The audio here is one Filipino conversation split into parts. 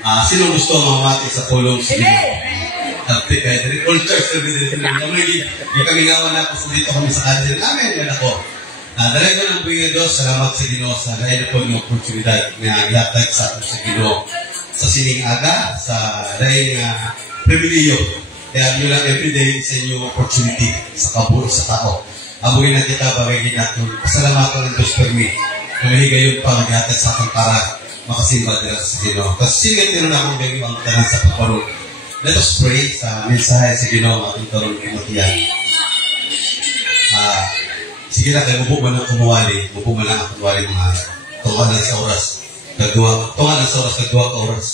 Sino gusto mamati sa pulong sa Ginoo? All church service din. Ikaminawan na ako sa dito kami sa kanil. Amen, yan ako. Dahil ko ng buhay Diyos, salamat sa Ginoo sa dahil po ng oportunidad na ilatag sa ato sa Ginoo sa sining aga, sa dahil nga pribiliyo. Kaya nyo lang everyday sa inyong opportunity sa kabuo sa tao. Abuhin na kita, bagay natin. Pasalamatan ng Diyos per me. Namahigayon pa mag-ihatag sa akin para makasimba nila sa Ginoo. Kasi singit nyo na akong bagay ang tanan sa paparod. Let us pray sa mensahe sa Ginoo ating tarong Timotean. Sige na kayo, mupo man ang kumuwali. Mupo man ang kumuwali mga tunga lang sa oras. Tunga lang sa oras, kagduwa ka oras.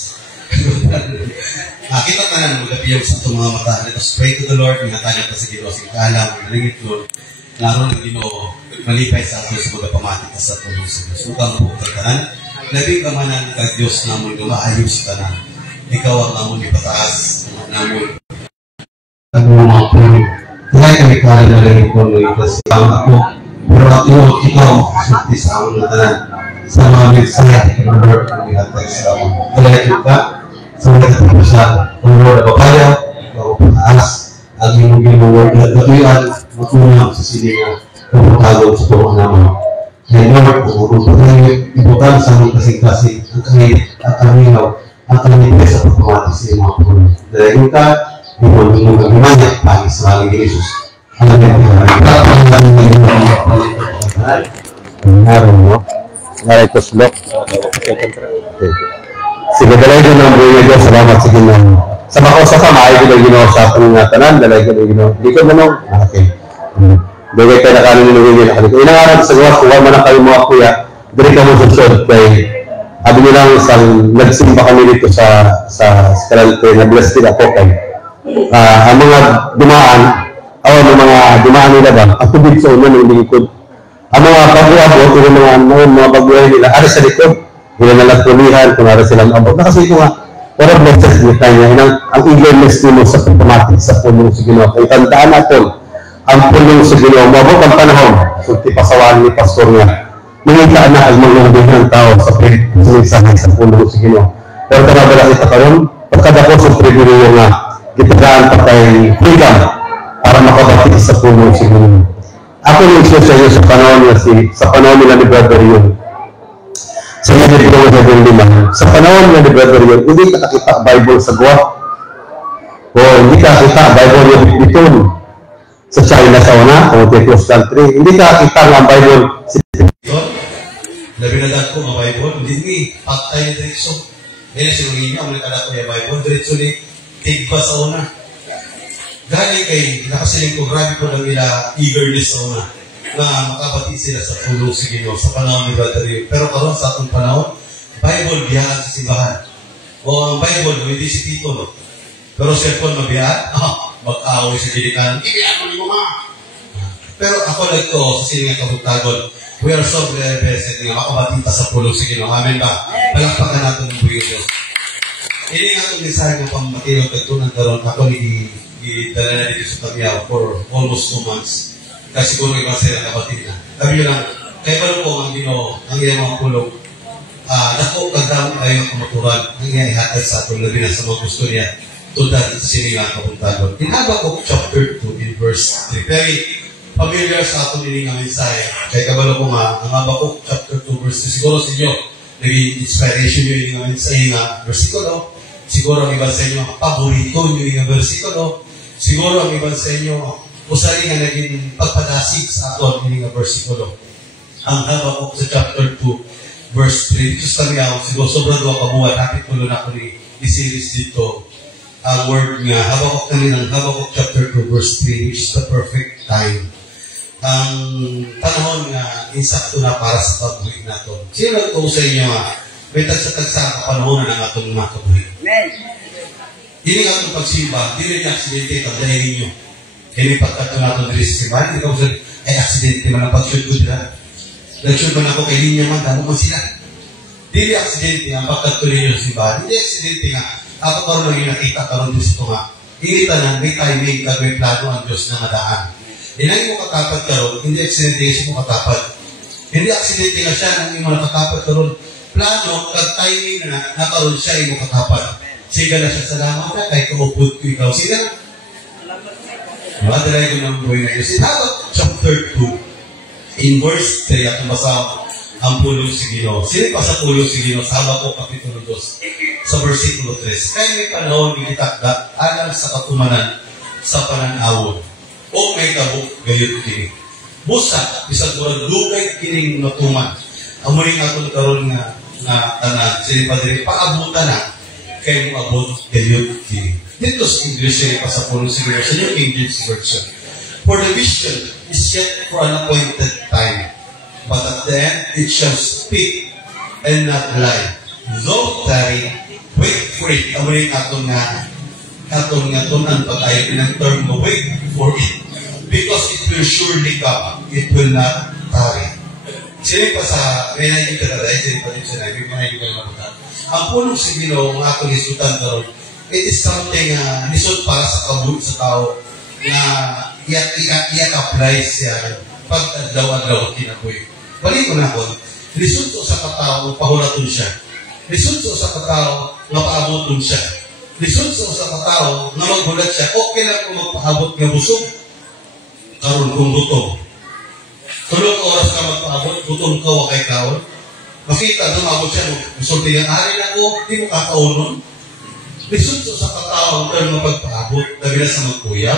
Kita ka na magkapiyaw sa itong mga mata. Let us pray to the Lord. Mingatanya ka sa Ginoo. Sige kaalam, nalingit Lord. Naroon ng Ginoo, malipay sa ato sa mga pamatik sa tulong sa Diyos. Upang po kataan, labing kamanan ka Diyos namon lumaayos sa tanan. Ikaw ang namon ipataas, namon. Ang mga puro. Kaya kami kaya na rin ko nung itas ako. Pero ikaw, sulti sa amon na tanan. Sa mga mensahe, ang Lord ang ihatag sa amon. Kaya kita, sa mga katapusan, ang Lord ang papaya, ikaw ang pataas, ang iyong ginawag na katuyan, matunang sa silingan, kapatagod sa tuwa naman. Kaya Lord, ang pagpapalagay, ibutan sa aming kasing-kasing, ang kahit at kaminaw, ang kanipay sa pagpamati sa iyong mga puno. Dahil ka, ibon mo ng imanya, pangis sa maling Jesus. Amen. Ngayon ko slok. Sige, dalay ko ng buhay Diyos. Salamat sa Ginoo. Sa makausap ka, maaari ko na Ginoo sa ating nga tanan. Dalay ko na Ginoo. Di ko manong. Okay. Dugay kayo na kanin nilugin nila. Inangarap sa gawas, kung wala na kayo mga kuya, diri ka mo susod kay sabi nyo lang isang nagsimba kami dito sa Escalante, na-bless din ako kay ang mga dumaan, ang mga dumaan nila ba, ang tubig sa una ng lingkod. Ang mga pag-uabot, yung mga pag-uabot nila, ari sa likod, hindi na nagpulihan, kung ari silang abot. Kasi ito nga, what a blessed with kanya, ang eagerness nimo sa pagpamatik sa pulong sa Ginoo. Kaya tandaan natin, ang pulong sa Ginoo, mabot ang panahon, sulti pasawan ni pastor niya, nangitaan na ang mga ng tao sa mensahe sa pulong sa Ginoo. Pero kanabala kita karon, pagkadako sa pribiliyo nga, itagaan pa kay freedom para makabati sa pulong sa Ginoo. Ako yung isyo sa iyo sa panahon nila ni Brother Yun. Sa iyo dito ko sa Lima. Sa panahon nila ni Brother Yun, hindi ka nakita Bible sa Guam. O hindi ka nakita Bible yung dito sa China sa una, o Cross Country. Hindi ka nakita ang Bible sa Labinadag ko mga Bible, hindi ni patay na diretso. Ngayon si Rungina, ang nagkada ko yung Bible, diretso ni tigba sa una. Gani kay nakasiling ko, grabe ko lang nila eagerness sa una na makabati sila sa pulong sa Ginoo sa panahon ni Brother Yun. Pero karon sa atong panahon, Bible biyahan sa simbahan. O ang Bible, hindi si Tito, no? Pero cellphone mabiyahan, mag-away sa dilikan, ibiyahan mo ni Mama. Pero ako nagto sa siningang kabutagon, we are so very blessed nga makabati pa sa pulong sa Ginoo. Amen ba? Palakpakan natin ng buhay Diyos. Ini nga itong mensahe ng pamatiyo kagtunan karon ako ni dala na dito sa Tamiao for almost 2 months. Kasi siguro iba sila kapatid na. Sabi nyo lang, kaya pala po ang Ginoo, ang iyang mga pulong, dako kagdamo kayo ang kumaturan, ang iyang ihatag sa atong labi na sa mga gusto niya, tulad sa siningang kabuntagon. In Habakkuk chapter 2 in verse 3, very familiar sa atong nilingang mensahe. Kaya kabalo ko nga, ang Habakkuk chapter 2 verse 3, siguro sa inyo, naging inspiration nyo yung mensahe nga versikulo. Siguro ang iba sa inyo, paborito nyo yung versikulo. Siguro ang iba sa inyo, usali nga naging pagpadasig sa aton yung versikulo. Ang Habakkuk sa chapter 2 verse 3, dito sa Tamiao, siguro sobrang doon kabuhat, hapit ko na ako ni series dito. Ang word nga, Habakkuk chapter 2 verse 3, which is the perfect time. Ang panahon nga insakto na para sa pagbuhay natin. Sino nagtuo sa inyo nga, may tagsa-tagsa ang panahon ng atong mga kabuhay. Hindi nga itong pagsimba, hindi rin aksidente ang dahil ninyo. Hindi pagkato natin rin sa simba, hindi ka usap, ay aksidente man ang pag-shoot ko dila. Nag-shoot man ako kay linya man, damo man sila. Hindi aksidente ang pagkato ninyo sa simba, hindi aksidente nga, ako karoon lang yung nakita karoon Diyos ito nga. Ingita na, may timing, may plano ang Diyos na madaan. Inay mo katapat karon, hindi aksidente mo katapat. Hindi aksidente nga siya nang imo nakatapat karon, plano, kag timing na nakaroon siya imo katapan. Siga na siya, salamat na, kay kaupod ko ikaw. Siga na. Madalay ko ng buhay na Diyos. In Habak chapter 2, in verse 3, at basa ang pulong si Ginoo. Sino pa sa pulong si Ginoo? Sa Habak kapitulo 2, sa versikulo 3. Kaya may panahon, gitakda, alam sa katumanan, sa pananawon. O may tabok, gayot kini. Busa, isang durang lugay kining natuman. Amunin atong karon nga tanan, sinipadiri, paabutan na, kay mo abot gayot kini. Dito sa English, pa sa pulong si Ginoo, sa New King James Version. For the vision is yet for an appointed time, but at the end it shall speak and not lie. Though tarry, wait for it. Amunin atong nga tunan pag-ayaw ng term mo, wait for it. Because it will surely come. It will not tarry. Sino pa sa may ka na dahil, sino pa din siya na, may ka na mabutan. Ang punong si Ginoo, ang atong isutan karon, it is something nisod para sa kabul sa tao na i-apply siya pag-adlaw-adlaw kinabuhi. Balik ko na ko, nisod sa katao, pahulaton siya. Nisod sa katao, nga paaboton siya. Lisod sa katao na magbulat siya, okay lang kung magpaabot ng busog. Karoon kung gutom. Tulong oras ka magpaabot, gutom ka wakay kaon. Makita, dumabot siya, sulti ng ari na ko, di mo kakaunon. Lisod sa katao na magpaabot, dahil sa magkuya.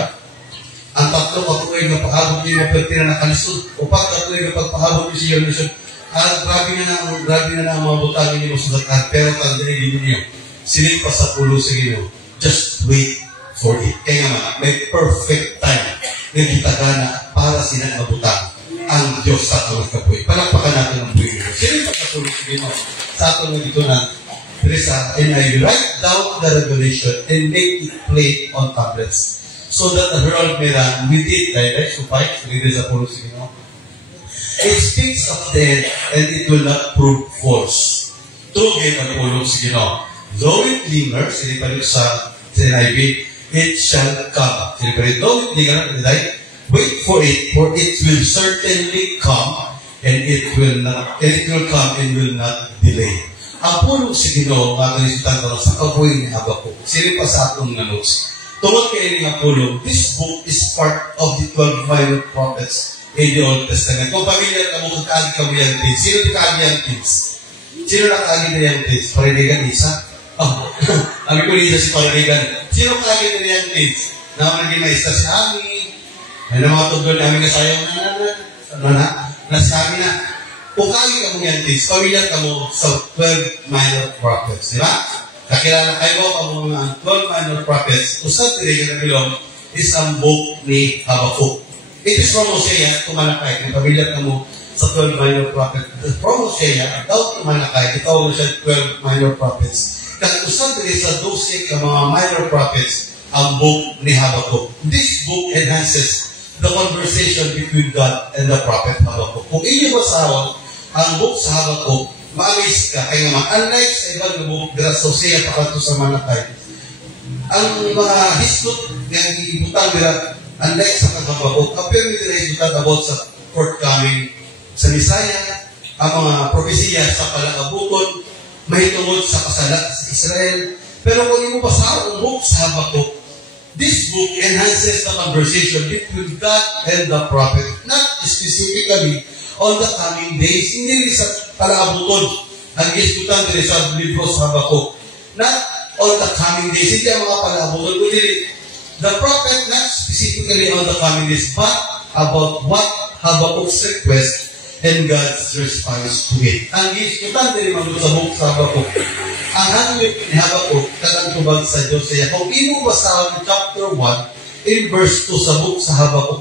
Ang tatlo katuloy na paabot, di mo pwede na nakalisod. O pagkatuloy na pagpaabot, di siya lisod. Grabe na ang mga butangin niyo sa zakat, pero tandaan niyo. Silip pa sa pulo sa Ginoo. Just wait for it. Kaya nga, may perfect time na gitagana para sila mabutang ang Diyos sa atong kapoy. Palakpakan natin ang buhay. Silip pa sa pulo sa Ginoo. Sa atong dito na, Teresa, and I write down the revelation and make it plain on tablets so that the herald may run with it. Direct, so fight, silip sa pulo sa Ginoo. It speaks of death and it will not prove false. True game ang pulo sa Ginoo. Though it lingers, sinipalit sa NIV, it shall come. Sinipalit, though it lingers, wait for it will certainly come, and it will come and will not delay. Ang pulong si Ginoo, ang nalisitan ko sa kabuhay ni Habakuk, sinipa sa atong notes. Tungkol kay nga pulong, this book is part of the 12 minor prophets in the Old Testament. Kung pamilya ka mo, kagkagi ka mo yan kids. Sino kagkagi yan kids? Sino nakagagi na yan kids? Parinigan isa? Ami ko nila si Parinigan. Sino kagagi na yan kids? Naman naging maista si Ami. Ay na mga tugol namin kasayang na si Ami na. Kung kagagi ka mo yan kids, pamilya ka mo sa 12 minor prophets. Di ba? Kakilala kayo ka mo mga 12 minor prophets. Usap tinigan na bilong is ang book ni Habakuk. It is from Hosea, tumalakay. Kung pamilya ka mo sa 12 minor prophets. From Hosea, daw tumalakay. Ikaw mo siya 12 minor prophets. Kag-usap din sa 12 ka mga minor prophets ang book ni Habakuk. This book enhances the conversation between God and the prophet Habakuk. Kung inyo basahon ang book sa Habakuk, ma-amaze ka. Kaya naman, unlike sa ibang book, dira sa Hosea pakato sa Malakay, ang mga history nga ibutang dira, unlike sa Habakuk, appear nila ibutang about sa forthcoming sa Misaya, ang mga propesiya sa palakabuton, may tungod sa kasalat sa Israel. Pero kung hindi mo basahan ang book sa Habakuk, this book enhances the conversation between God and the prophet, not specifically on the coming days. Hindi sa palakabuton ang iskutan din sa libro sa Habakuk. Not on the coming days. Hindi ang mga palakabuton, kundi the prophet not specifically on the coming days, but about what Habakuk's request and God's response to it. Ang iskutan din naman sa book sa Habakuk. Ang hangin ni Habakuk, katagtubag sa Diyos siya. Kung imo basahan chapter 1, in verse 2 sa book sa Habakuk,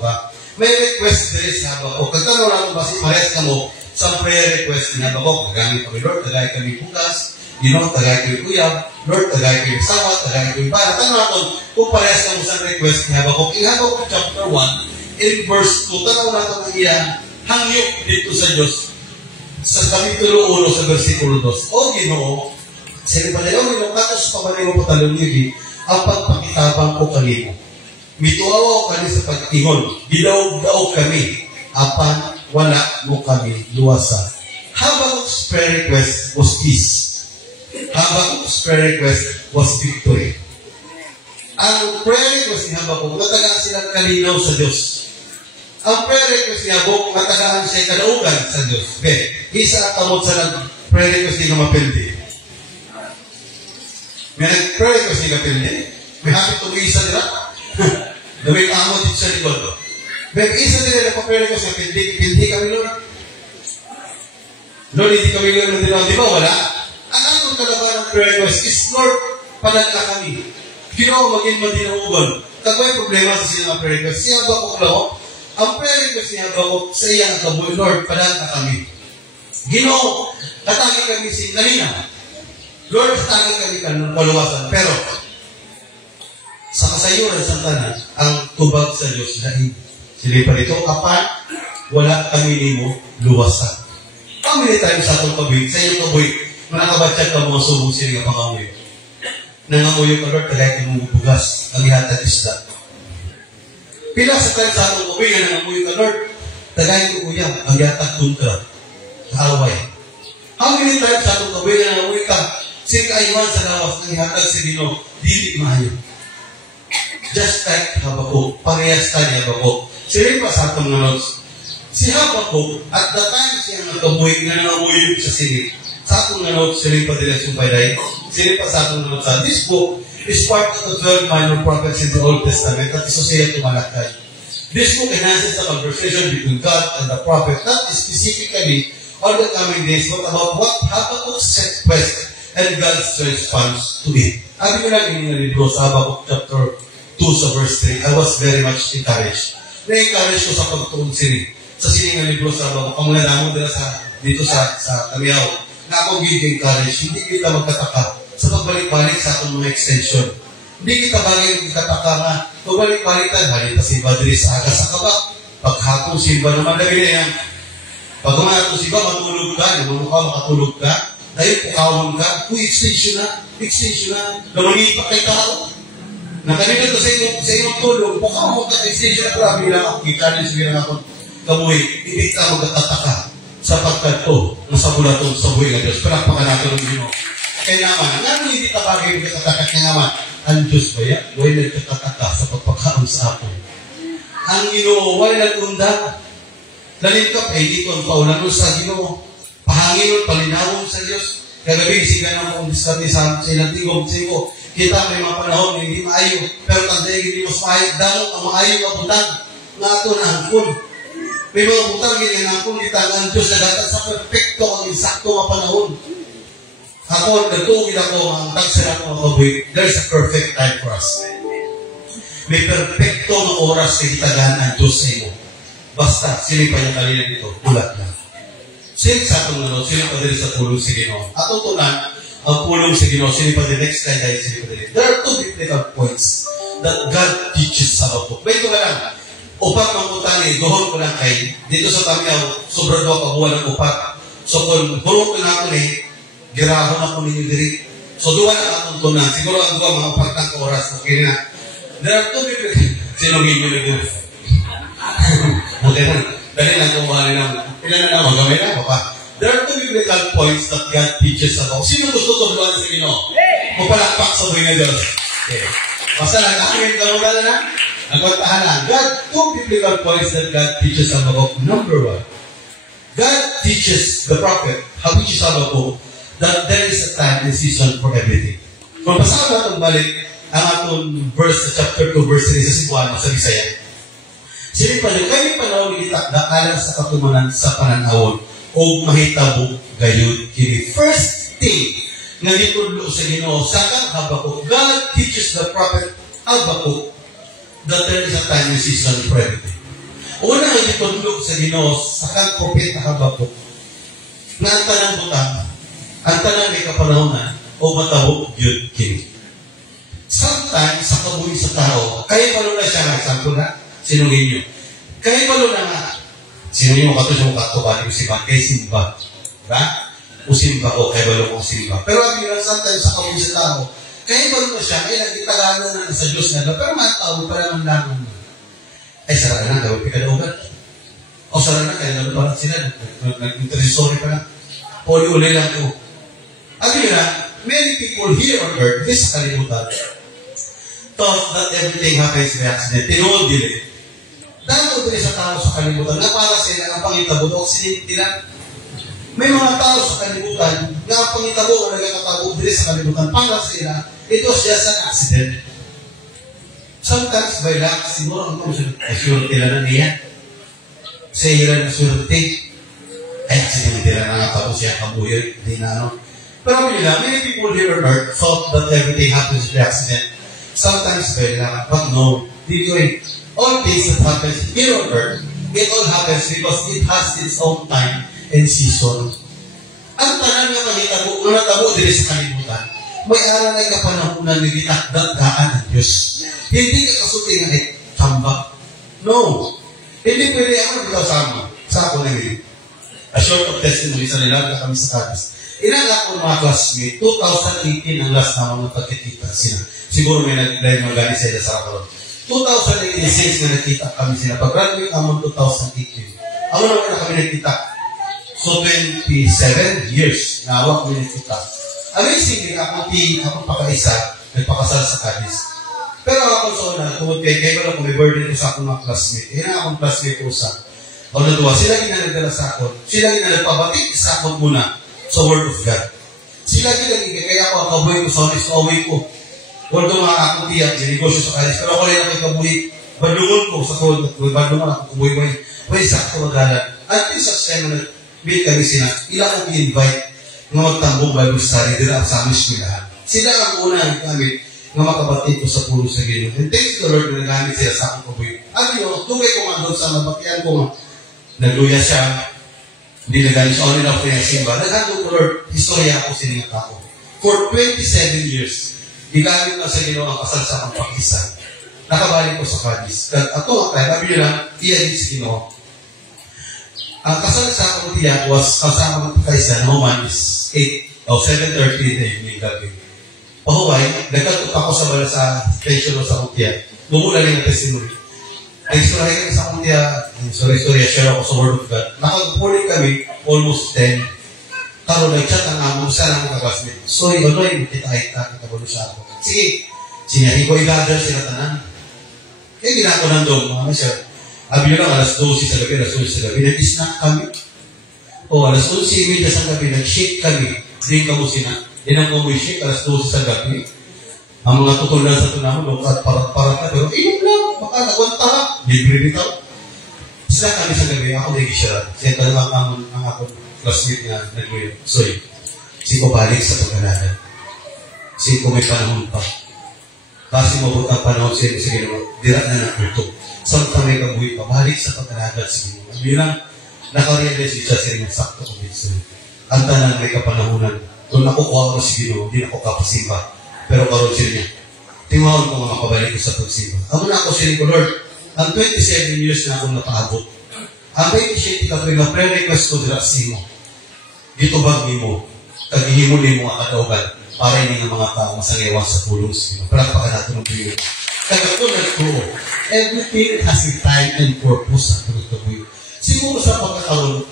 may request din sa Habakuk. Kagtanaw lang ba si Mares ka mo sa prayer request ni Habakuk. Tagamit kami, Lord, tagay kami bukas. Tagay kami uyab. Lord, tagay kami sawa, tagay kami para. Tanong natin, kung parehas ka mo sa request ni Habakuk. In Habakuk chapter 1, in verse 2, tanong natin ang iyang hangyok dito sa Diyos sa kapitulo 1 sa versikulo 2. O Ginoo, sinipalayaw nilo katos pamanayo mo talong ang pagpakitabang ko kanino. Mituawaw kami sa pagtingon, gidaog-daog kami, apan wala mo kami luwasa. Habang prayer request was peace. Habakuk's prayer request was victory. Ang prayer request ni Habakuk, matagaan silang kalinaw sa Diyos. Ang prayer request ni Habakuk, matagaan siya kalaugan sa Diyos. Okay, isa ang kamot sa prayer request ni Mapildi. May nag-prayer request ni Mapildi. May hapit tumisa nila. May kamot dito sa likod. May isa nila nagpa-prayer request ni Mapildi. Pildi kami Lord. Lord, hindi kami Lord. Di ba wala? Ang anong kalaban ng prayer request is Lord, panagla kami. Ginoo maging madinauban. Kagawin problema sa silang prayer request. Siya Habakuk lang. Ang prayer request niya Habakuk sa iyang kabuhay, Lord, panagla kami. Ginoo, katagi kami sinalina. Lord, katagi kami ng kaluwasan. Pero, sa kasayuran sa tanan, ang tubag sa Diyos dahil sila pa rito, kapan, wala kami nimo luwasan. Kami tayo sa atong kabuhi, sa iyong kabuhi, manakabatsag ka mga subong sila nga pangamuyo. Nangamuyo ka, Lord, tagay ka mong bugas, ang ihatag isda. Pila sa tayo sa atong kabuhi, nga nangamuyo ka, Lord, tagay ko uyang, ang ihatag kontra, kaaway. Kami tayo sa atong kabuhi, nga nangamuyo ka, sing kaiwan sa lawas, ang ihatag si Ginoo, dili maayo. Just like Habakuk, parehas ka ni Habakuk. Sila pa sa atong notes. Si Habakuk, at the time siya nagkabuhi, nga nangamuyo sa sili. Sa atong notes, sila pa din ang sumpayday. Sila pa sa atong notes. This book is part of the 12 minor prophets in the Old Testament that is Hosea to Malachi. This book enhances the conversation between God and the prophet, not specifically on the coming days, but about what Habakuk's request and God's response to it. Abi ko lang yung libro sa Habakuk chapter 2 sa verse 3, I was very much encouraged. Na-encourage ko sa pagtuon sini. Sa sining libro sa Habakuk, ang mga damo dito sa Tamiyaw, na akong encourage, hindi kita magkataka sa pagbalik-balik sa atong mga extension. Hindi kita bagay magkataka nga, pagbalik-balikan, halita si Badri sa aga sa kabak, paghapong simba naman labi na yan. Pag kumayatong simba, matulog ka, yung mukha makatulog ka, dahil pukawon ka, extension na, namanipak kay tao. Nakanina to sa iyong tulog, pukawon ka, extension na pala, bilang ako, kita rin sabihin ako, kamuhi, hindi ka magkatataka sapagkat to, nasa bulatong sa buhay ng Diyos. Palakpakan natin ng Ginoo. Kaya naman, nga hindi tabagay yung kakatakat niya naman, ang Diyos ba yan? Huwag nagkakataka sa pagpakaon sa akin. Ang Ginoo, huwag nag-unda. Lalingkap, dito ang paulan sa Ginoo. Pahangin, palinawon sa Diyos. Kagabi, siga na akong diskarte sa ilang tingog. Siko, kita may mga panahon, hindi maayo. Pero tanday, hindi mas maayo. Dalo, ang maayo ka putang. Nga ito na hangkon. May mga putang, hindi na hangkon. Kita ang Diyos na datan sa perfecto, ang insakto mga panahon. Ako, nagtugin ako, ang tagsira ko mga kabuhi. There's a perfect time for us. May perfecto na oras na itagaan ang Diyos sa iyo. Basta, sila pa yung kanina dito, ulat lang. Sila sa itong ano, sila pa din sa tulong sa Ginoo. At tutunan, ang pulong sa Ginoo, sila pa din next time dahil sila pa din. There are two biblical points that God teaches sa Habakuk. May ito na lang, upat ng utangin, doon ko lang kay, dito sa Tamiyaw, sobrang doon kabuhan ng upat. So kung burong ko na ako girahon ako ninyo diri. So duwa na akong tunan, siguro ang duwa mga upat ng oras, okay na. There are two biblical, sinugin nyo nito. Okay na. Dali lang kung mahali naman. Ilan na naman, gamay na pa. There are two biblical points that God teaches about. Sino gusto tutuan sa Ginoo? Mapalakpak sa buhay na Diyos. Okay. Basta lang, aking karugan na na. Nagpuntahan na. Two biblical points that God teaches about. Number one, God teaches the prophet, Habakuk Habakuk, that there is a time and season for everything. Kung basahan natin balik ang atong verse sa chapter 2, verse 3 sa Cebuano, sa Bisaya. Sili pa rin, kami panahon itakda alang sa katumanan sa pananahon o mahitabo gayon kini. First thing na ditudlo sa Ginoo sa kang Habakuk, God teaches the prophet Habakuk that there is a time and season for everything. Una nga ditudlo sa Ginoo sa kang prophet Habakuk na ang tanang butang, ang tanang may kapanahonan o matabo yun kini. Sometimes sa kabuhi sa tao, kaya palo na siya, example na, sinungin nyo. Kaya palo na nga, sinungin mo kato siya mong katubali ko simba, kaya simba. Diba? O simba ko, kaya palo kong simba. Pero ang yun, sometimes sa kabuhi sa tao, kaya palo na siya, ay nagkitagano na sa Diyos na, pero mga tao, para naman langan mo. Ay, sarang na, gawin pikadaugan. O sarang na, kaya naman parang sila, nag-intercessory pa na. O uli-uli lang ito. Abi na, many people here on earth, this sa kalimutan, thought that everything happens by accident. Tinuod dili. Dahil ito sa tao sa kalimutan, na para sila ang pangitabo, o siniti lang. May mga tao sa kalimutan, na ang pangitabo o nagkakatabo dili sa kalimutan, para sila, it was just an accident. Sometimes by luck, siguro ang assurity lang na niya. Sa ilan na surety, ay accident nila na tapos siya kabuhay, hindi na ano. Pero many people here on earth thought that everything happens by accident. Sometimes by luck, but no, all things that happens here on earth, it all happens because it has its own time and season. Ang tanan nga magitabo, kung natabo din sa kalimutan, may aral ay kapanahunan na gitakdaan ng Diyos. Hindi ka kasuti nga tamba. No. Hindi pwede ako nagkasama sa ako na hindi. A short of testimony sa nilaga kami sa Cadiz. Ilan ako mga classmate, 2018 ang last na mga pagkikita sila. Siguro may nag-live mga gani sila sa Rakalot. 2018 na nakita kami sila. Pag-graduate among 2018. Ako naman na kami nakita. So 27 years na awak kami nakita. Amazing, ako pakaisa, nagpakasal sa Cadiz. Pero ako sa una, tungkol kaya wala ko may burden ko sa akong mga classmate. Yan ang akong classmate ko sa. O natuwa, sila ginanagdala sa akon. Sila ginanagpabatik sa akon muna sa Word of God. Sila ginanagigay, kaya ako ang kabuhay ko sa honest away ko. Although mga akong tiyak, negosyo sa Cadiz, pero ako rin ako yung kabuhay. Badungon ko sa kod, badungon ako kabuhay ko. May sakto magalan. At yung sa time na nag-meet kami sila, ilang akong i-invite nga magtambong Bible study dila sa aming eskwelahan. Sila ang una ang gamit nga makabatid ko sa puno sa Ginoo. And thanks to the Lord na nagamit sila sa akong kabuhay. At yun, tungay ko nga doon sa nabatian ko nga, nagluya siya, hindi nagaling siya, only na ako pinasimba. Naghandong ko, Lord, historia ako sa inyong tao. For 27 years, igamit na sa Ginoo ang kasal sa akong pakisa. Nakabalik ko sa Cadiz. At ito ang tayo, sabi nyo lang, iyan sa Ginoo. Ang kasal sa akong tiyak was kasama ng pakisa, no man is 8 o 7:30 in the evening gabi. Pahuway, nagkatot ako sa bala sa station o sa akong tiyak. Bumula rin ang testimony. Ay, istorya kami sa akong tiyak. Sorry, share ako sa Word of God. Nakagpulit kami, almost 10. Karoon, nag-chat ang among sana ang kagasmit. Sorry, Onoy, kita-kita, kita-bulo siya ako. Sige, sinahin ko i-gather sila tanan. Eh, ginako nandong, mga siya. Abi lang, alas 12 sa gabi, alas 12 sa gabi. Nag-snack kami. O, alas 11 sa gabi, nag-shake kami. Drink ka mo sina. Yan ang umuwi-shake, alas 12 sa gabi. Ang mga tutulan sa tunahon, at parat-parat na, pero inom lang, baka nagwanta ka. Libre bitaw. Snack kami sa gabi, ako nag-isyaran. Siya talagang ang akong classmate na nag-uwi. Sorry. Si ko balik sa pag-alalan. Si ko may panahon pa. Kasi mabot ang panahon siya sa Ginoo, dirat na nakuto. Samtang may kabuhi pa, balik sa pag-alalan sa Ginoo. Bilang nakarealize siya sa rin sakto ko dito. Ang tanang may kapanahunan. Kung nakukuha ko si Ginoo, hindi ako kapasimba. Pero karoon siya niya. Tingnan ko nga makabalik ko sa pagsimba. Ako na ako siya ko, Lord, ang 27 years na akong napaabot. Ang 27 ka ito yung prayer request ko dila sa mo. Dito bag mo, tagihimuli mo ang kataugan para hindi ng mga tao masangiwan sa pulong sa Ginoo. Palakpakan natin ang Ginoo. Kaya ito nagturo. Everything has a time and purpose sa pagkakabuyo. Siguro sa pagkakaroon,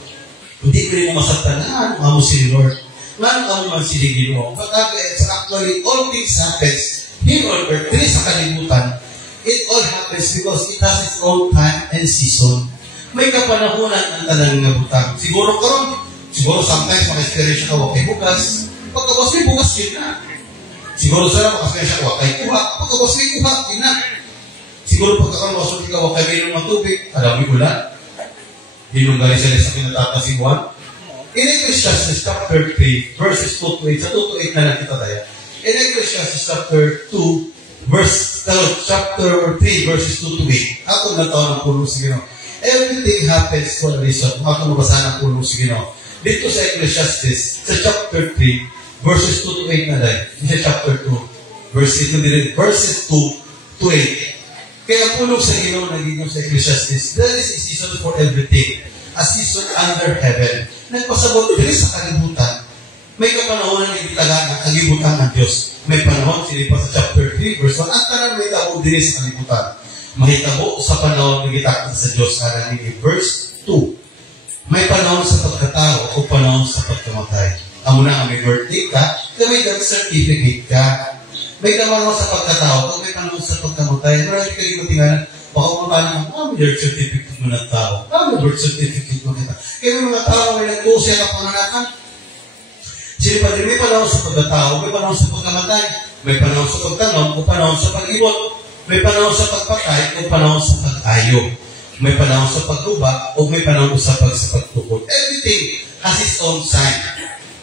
hindi ko rin masaktan na ano si Lord. Ano man si Ginoo. But actually, all things happens here on earth, dili sa kalibutan. It all happens because it has its own time and season. May kapanahunan ang tanang nga butang. Siguro karon, siguro sometimes maka-experience ka wakay bukas. Pagkabas may bukas yun na. Siguro sana maka-experience ka wakay kuha. Pagkabas may kuha, yun na. Siguro pagkakaroon masulti ka wakay minum ng tubig, alam mo ulan. Hinong galing sila sa kinatatasiguan. In Ecclesiastes chapter 3, verses 2 to 8. Sa 2 to 8 na lang kita tayo. In Ecclesiastes chapter 2, chapter 3, verses 2 to 8. Ako na taon ng pulong sa Ginoo. Everything happens for a reason. Ako mabasahan ng pulong sa Ginoo. Dito sa Ecclesiastes, sa chapter 3, verses 2 to 8 na lang. Sa chapter 2, verses 2 to 8. Kaya pulong sa Ginoo naging sa Ecclesiastes, there is a season for everything. A season under heaven. Nagpasabot din sa kalibutan. May kapanahonan ng itaga ng kalibutan ng Diyos. May panahon, sinipa sa chapter 3, verse 1, at tanan may tabo din sa kalibutan. Mahitabo sa panahon ng itakot sa Diyos, karang ni verse 2. May panahon sa pagkatao o panahon sa pagkamatay. Amo na may birthday ka, may death certificate ka. May panahon sa pagkatao, kung may panahon sa pagkamatay, marami ka rin matingalan, baka kumakalan ka, may birth certificate mo ng tao. May birth certificate mo kita. Kaya may mga tao, may nagtusi ang panganakan. Sino pa din, may panahon sa pagkatao, may panahon sa pagkamatay, may panahon sa pagtanong, o panahon sa pag-ibot, may panahon sa pagpatay, o panahon sa pag-ayo. May panahon sa pagtuba, o may panahon sa pagtukod. Everything has its own sign.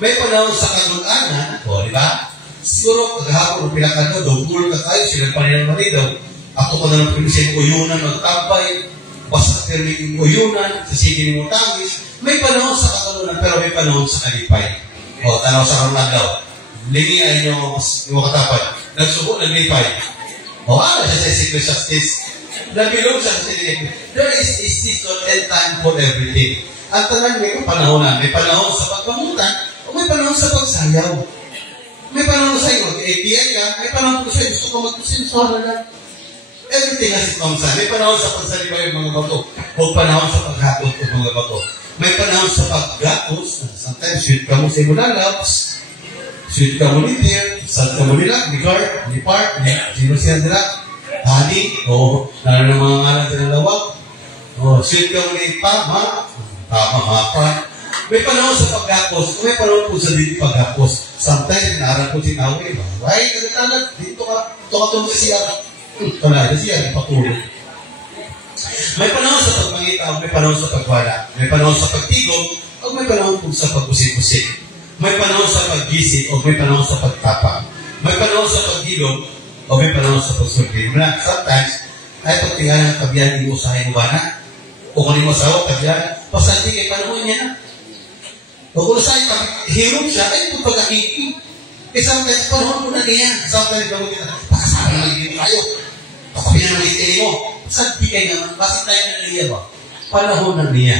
May panahon sa kagunanan, o di ba? Siguro, paghapon o pinakano, dugul ka tayo, sila pa rin naman daw. Ako ko na lang pinisip, uyunan, magtabay, basta pirming uyunan, sasigin mo tangis. May panahon sa kagunanan, pero may panahon sa kalipay. O, tanaw sa karunan daw. Lingi ay yung katapad. Nagsubo, naglipay. O, ano siya sa Ecclesiastes? Nabilog siya sa Ecclesiastes. There is a season and time for everything. At talagang may panahonan. May panahon sa pagpamutan o may panahon sa pagsayaw. May panahon sa iyo, API ka, may panahon ko sa'yo, gusto ko magkusinsora lang. Everything has its own time. May panahon sa pagsaliwa yung mga bato o panahon sa paghakot ng mga bato. May panahon sa paggatos. Sometimes, sweet ka mo sa imo lalabs. Sweet ka mo ni Dear, sad ka mo nila, ni Guard, ni Park, ni sino siya nila, Honey, o lalo ng mga ngalan sa nalawag. O, sweet ka mo ni Tama, Park. May panahon sa paghakos, may panahon po sa dito paghakos. Sometimes, naarap ko sinawin. Right, dito ka tulog sa siya. Ito na, siya, patulog. May panahon sa pagmangitaw, may panahon sa pagwala, may panahon sa pagtigong, o may panahon po sa pag-usik-usik. May panahon sa pag-gising, o may panahon sa pagtapang. May panahon sa pag-ilog, o may panahon sa pag-sulti. Sometimes, ay pagtingan ng kabiyan, hindi mo usahin mo ba na? O kung hindi mo asawa, kabiyan, pasanti kay panahon niya na. O kung saan hirap siya, ay kung pag-akiki. Sometimes, panahon mo na niya. Sometimes, bago kita, pakasama na nagiging tayo. Pakabiyan na nagiging mo. Saan bigay naman? Bakit tayo na niya ba? Panahon na niya.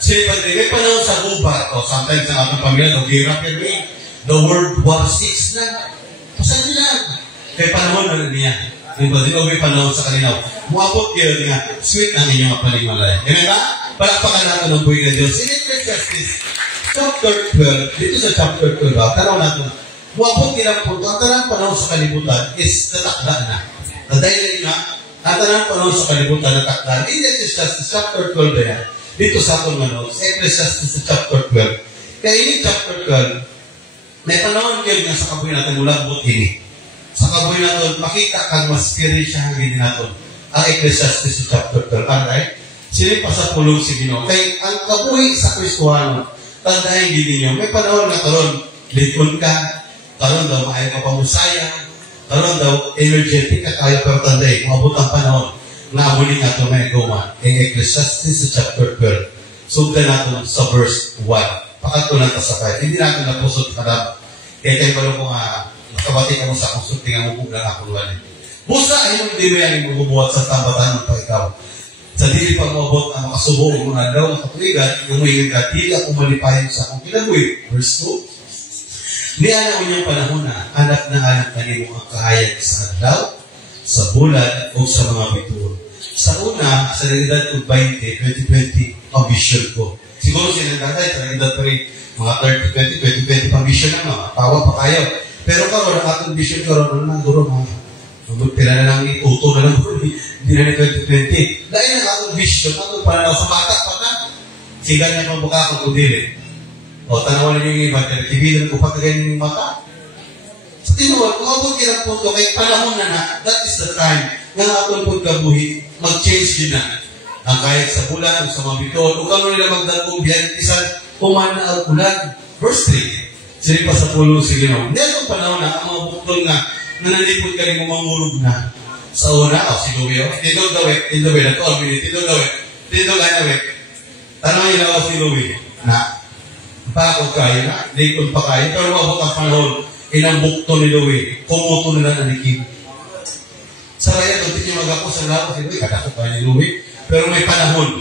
Sige pa rin, may panahon sa gubat. O sometimes, ang ating pamilya, hirap yan rin. The World War VI na. Pasan nila. Kaya panahon na niya. May panahon sa kanila. Muabot yun nga, sweet ang inyong panimalay. Amen ba? Palakpakan natin ang buhay na Diyos. In Ecclesiastes, chapter 12, dito sa chapter 12, tanaw natin, muabot nilang punto, ang tanang panahon sa kalibutan is natakda na. Dahil nga, ang tanang panahon sa kalibutan natakda. In Ecclesiastes, chapter 12 na yan, dito sa atong manong, sa Ecclesiastes, chapter 12. Kaya in chapter 12, may panahon kayo nga sa kabuhay natin mula buot ini. Sa kabuhay natin, makita kang mas kiri siya hangin natin. Ang Ecclesiastes chapter 12. Alright? Sili pa sa pulong si Ginoo. Kaya ang kabuhay sa Kristuhano, tandahin din ninyo, may panahon na karon, likon ka, karon daw, maayaw ka pamusaya, karon daw, energetic ka kaya, pero tandahin, mabot ang panahon, na muli nga ito may goma. Ang Ecclesiastes chapter 12. Sundan natin sa verse 1. Pakato lang kasakay. Hindi natin napusot kadam. Kaya kayo pala kung nakabati ka mo sa konsulting ang mubuglan ako luwan. Busa ay yung hindi mo yan bubuhat sa tambatan ng ikaw. Sa dili pag maabot ang makasubo o mga daw ng katuligan, yung may nagkatili ako malipayan sa akong kinabuhi. Verse 2. Niya na unyang panahon na anak na anak kanimo ang kahayag sa adlaw, sa bulan, o sa mga bituon. Sa una, sa realidad ng 2020, ang vision ko. Siguro sila nanay, sa realidad pa rin, mga 2020, pang vision na mga, tawa pa kayo. Pero karon ang atong vision karon na guro mga pila na lang ituto na lang hindi na 2020. Dahil ang atong vision, atong pananaw sa bata pa na. Siga niya pang buka kung kudili. O tanawan niyo yung iba, tibilan ko pagkagayin yung mata. Sa tinuwag, kung abot kinang punto, kay panahon na, that is the time nga atong pagkabuhi, mag-change din na. Ang kahit sa bulan, sa mga bituon, kung kano nila magdagong biyan, isan, kumana ang bulan. Verse 3. Sili pa sa pulong si Ginoo. Hindi itong panahon na, ang mga buktong na, nanalipod ka rin mamangulog na. Sa una, si Louie, tindog gawin, nato ang minute, tindog gawin. Tanong nila ako si Louie, na, pakog kayo na, likod pa kayo, pero mabot ang panahon, ilang bukto ni Louie, kumuto nila na nikim. Sa kaya, doon din yung mag-ako sa lawas, si Louie, kadakot pa ni Louie, pero may panahon,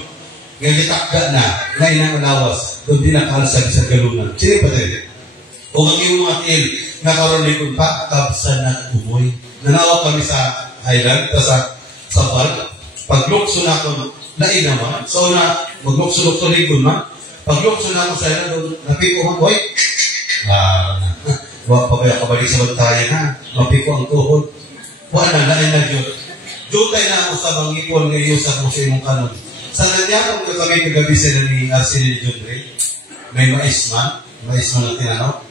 ngayon itakda na, ngayon ang alawas, doon din nakalasag sa galunan. Sino pa din? O ang iyong mga til, nakaroon likod pa, kabsa na umoy. Nanawag kami sa island, sa bar. Pag lukso na ako, lain naman. So na, mag-lukso-lukso likod man. Paglukso na ako sa ina doon, napiko ang boy. Huwag pa kaya kabalik sa bantayan ha. Mapiko ang tuhod. Wala na, lain na Diyos. Jutay na ako sa bangipon ngayon sa kung sa imong kanon. Sa nangyakong ka kami kagabi sila ni Arsenio ni John Ray, may maisman ang tinanaw.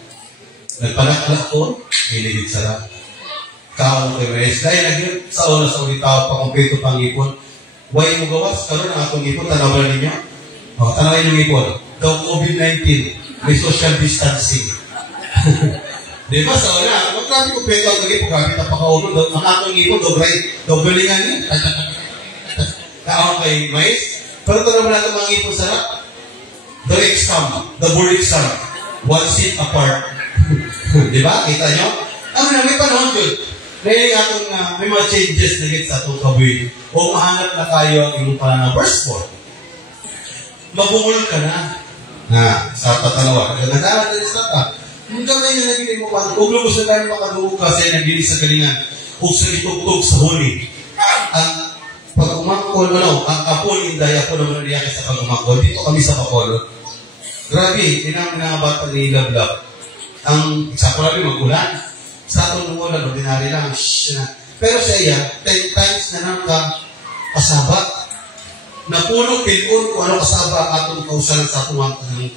Nagpanaklak ko, iligid sarap. Kaon kay Mais. Dahil nagyan sa una sa ulit tao pa kumpleto pang ipon. Huwag mo gawas, karoon ang atong ipon, tanaw na ninyo. Tanawin yung ipon. Daw COVID-19, may social distancing. Di ba sa una, magkami kumpleto ang ipon, kapit ang pakaulo, ang atong ipon, daw galingan niya. Kaon kay Mais. Pero tanaw na ito mga ipon sarap. The exam, the board exam, 1 seat apart. Di ba? Kita nyo? May panahon yun. Kaya atong may mga changes na sa itong kabuy. O mahanap na tayo ang iyong pananaw. Verse 4. Mabungol ka na. Sa tatalawa. Nagdala na sa ta. Yung gamay na nagiging mo pa. Kung lubos na tayo makadugo kasi nagiging sa galingan. Kung sa itugtog sa huli. Ang pag-umakol, ang apol, inday ako naman naliyakit sa pag-umakol. Dito kami sa Bacolod. Grabe, inang mga bata ni Lablab. Ang sa kulabi magulan. Sa atong nungulan, ordinary lang. Pero sa iya, 10 times na nang kasaba. Napuno, pilon kung ano kasaba ang atong kausalan sa atong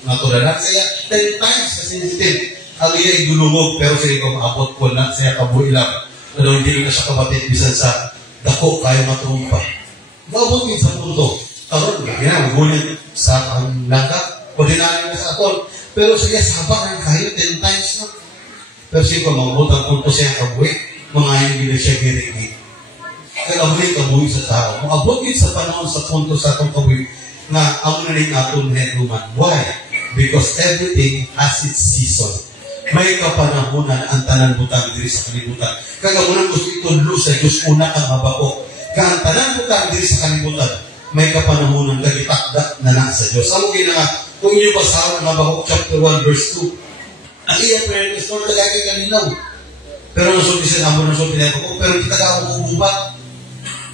natulalan. Sa iya, 10 times na sensitive. Ang iya ay gulungog, pero sa iya ko maabot ko na sa iya kabuilang. Pero hindi na siya kabatid bisan sa dako kayo matumpa. Maabot din sa punto. Karoon, ginagagulit sa ang langka. Ordinary na sa atong. Pero sa iya, sabak ang kayo 10 times na. Pero siya ko, mga butang punto siya kabuhi, mga hindi na siya girigit. Kaya abuli kabuhi sa tao. Maabot din sa panahon sa punto sa itong kabuhi na ang naling atong head-human. Why? Because everything has its season. May kapanahonan ang tanan butang diri sa kalibutan. Kaya unang gusto itudlo sa Diyos, una kang mabako. Kaya ang tanan butang diri sa kalibutan, may kapanahonan kagitakda na sa Diyos. Ang nga, kung inyo basahan ang Habakuk chapter 1 verse 2, ang iya prayer is Lord, tagay kay kaninaw. Pero nasulti siya, amo nasulti niya ako, pero kita ka ako kububat.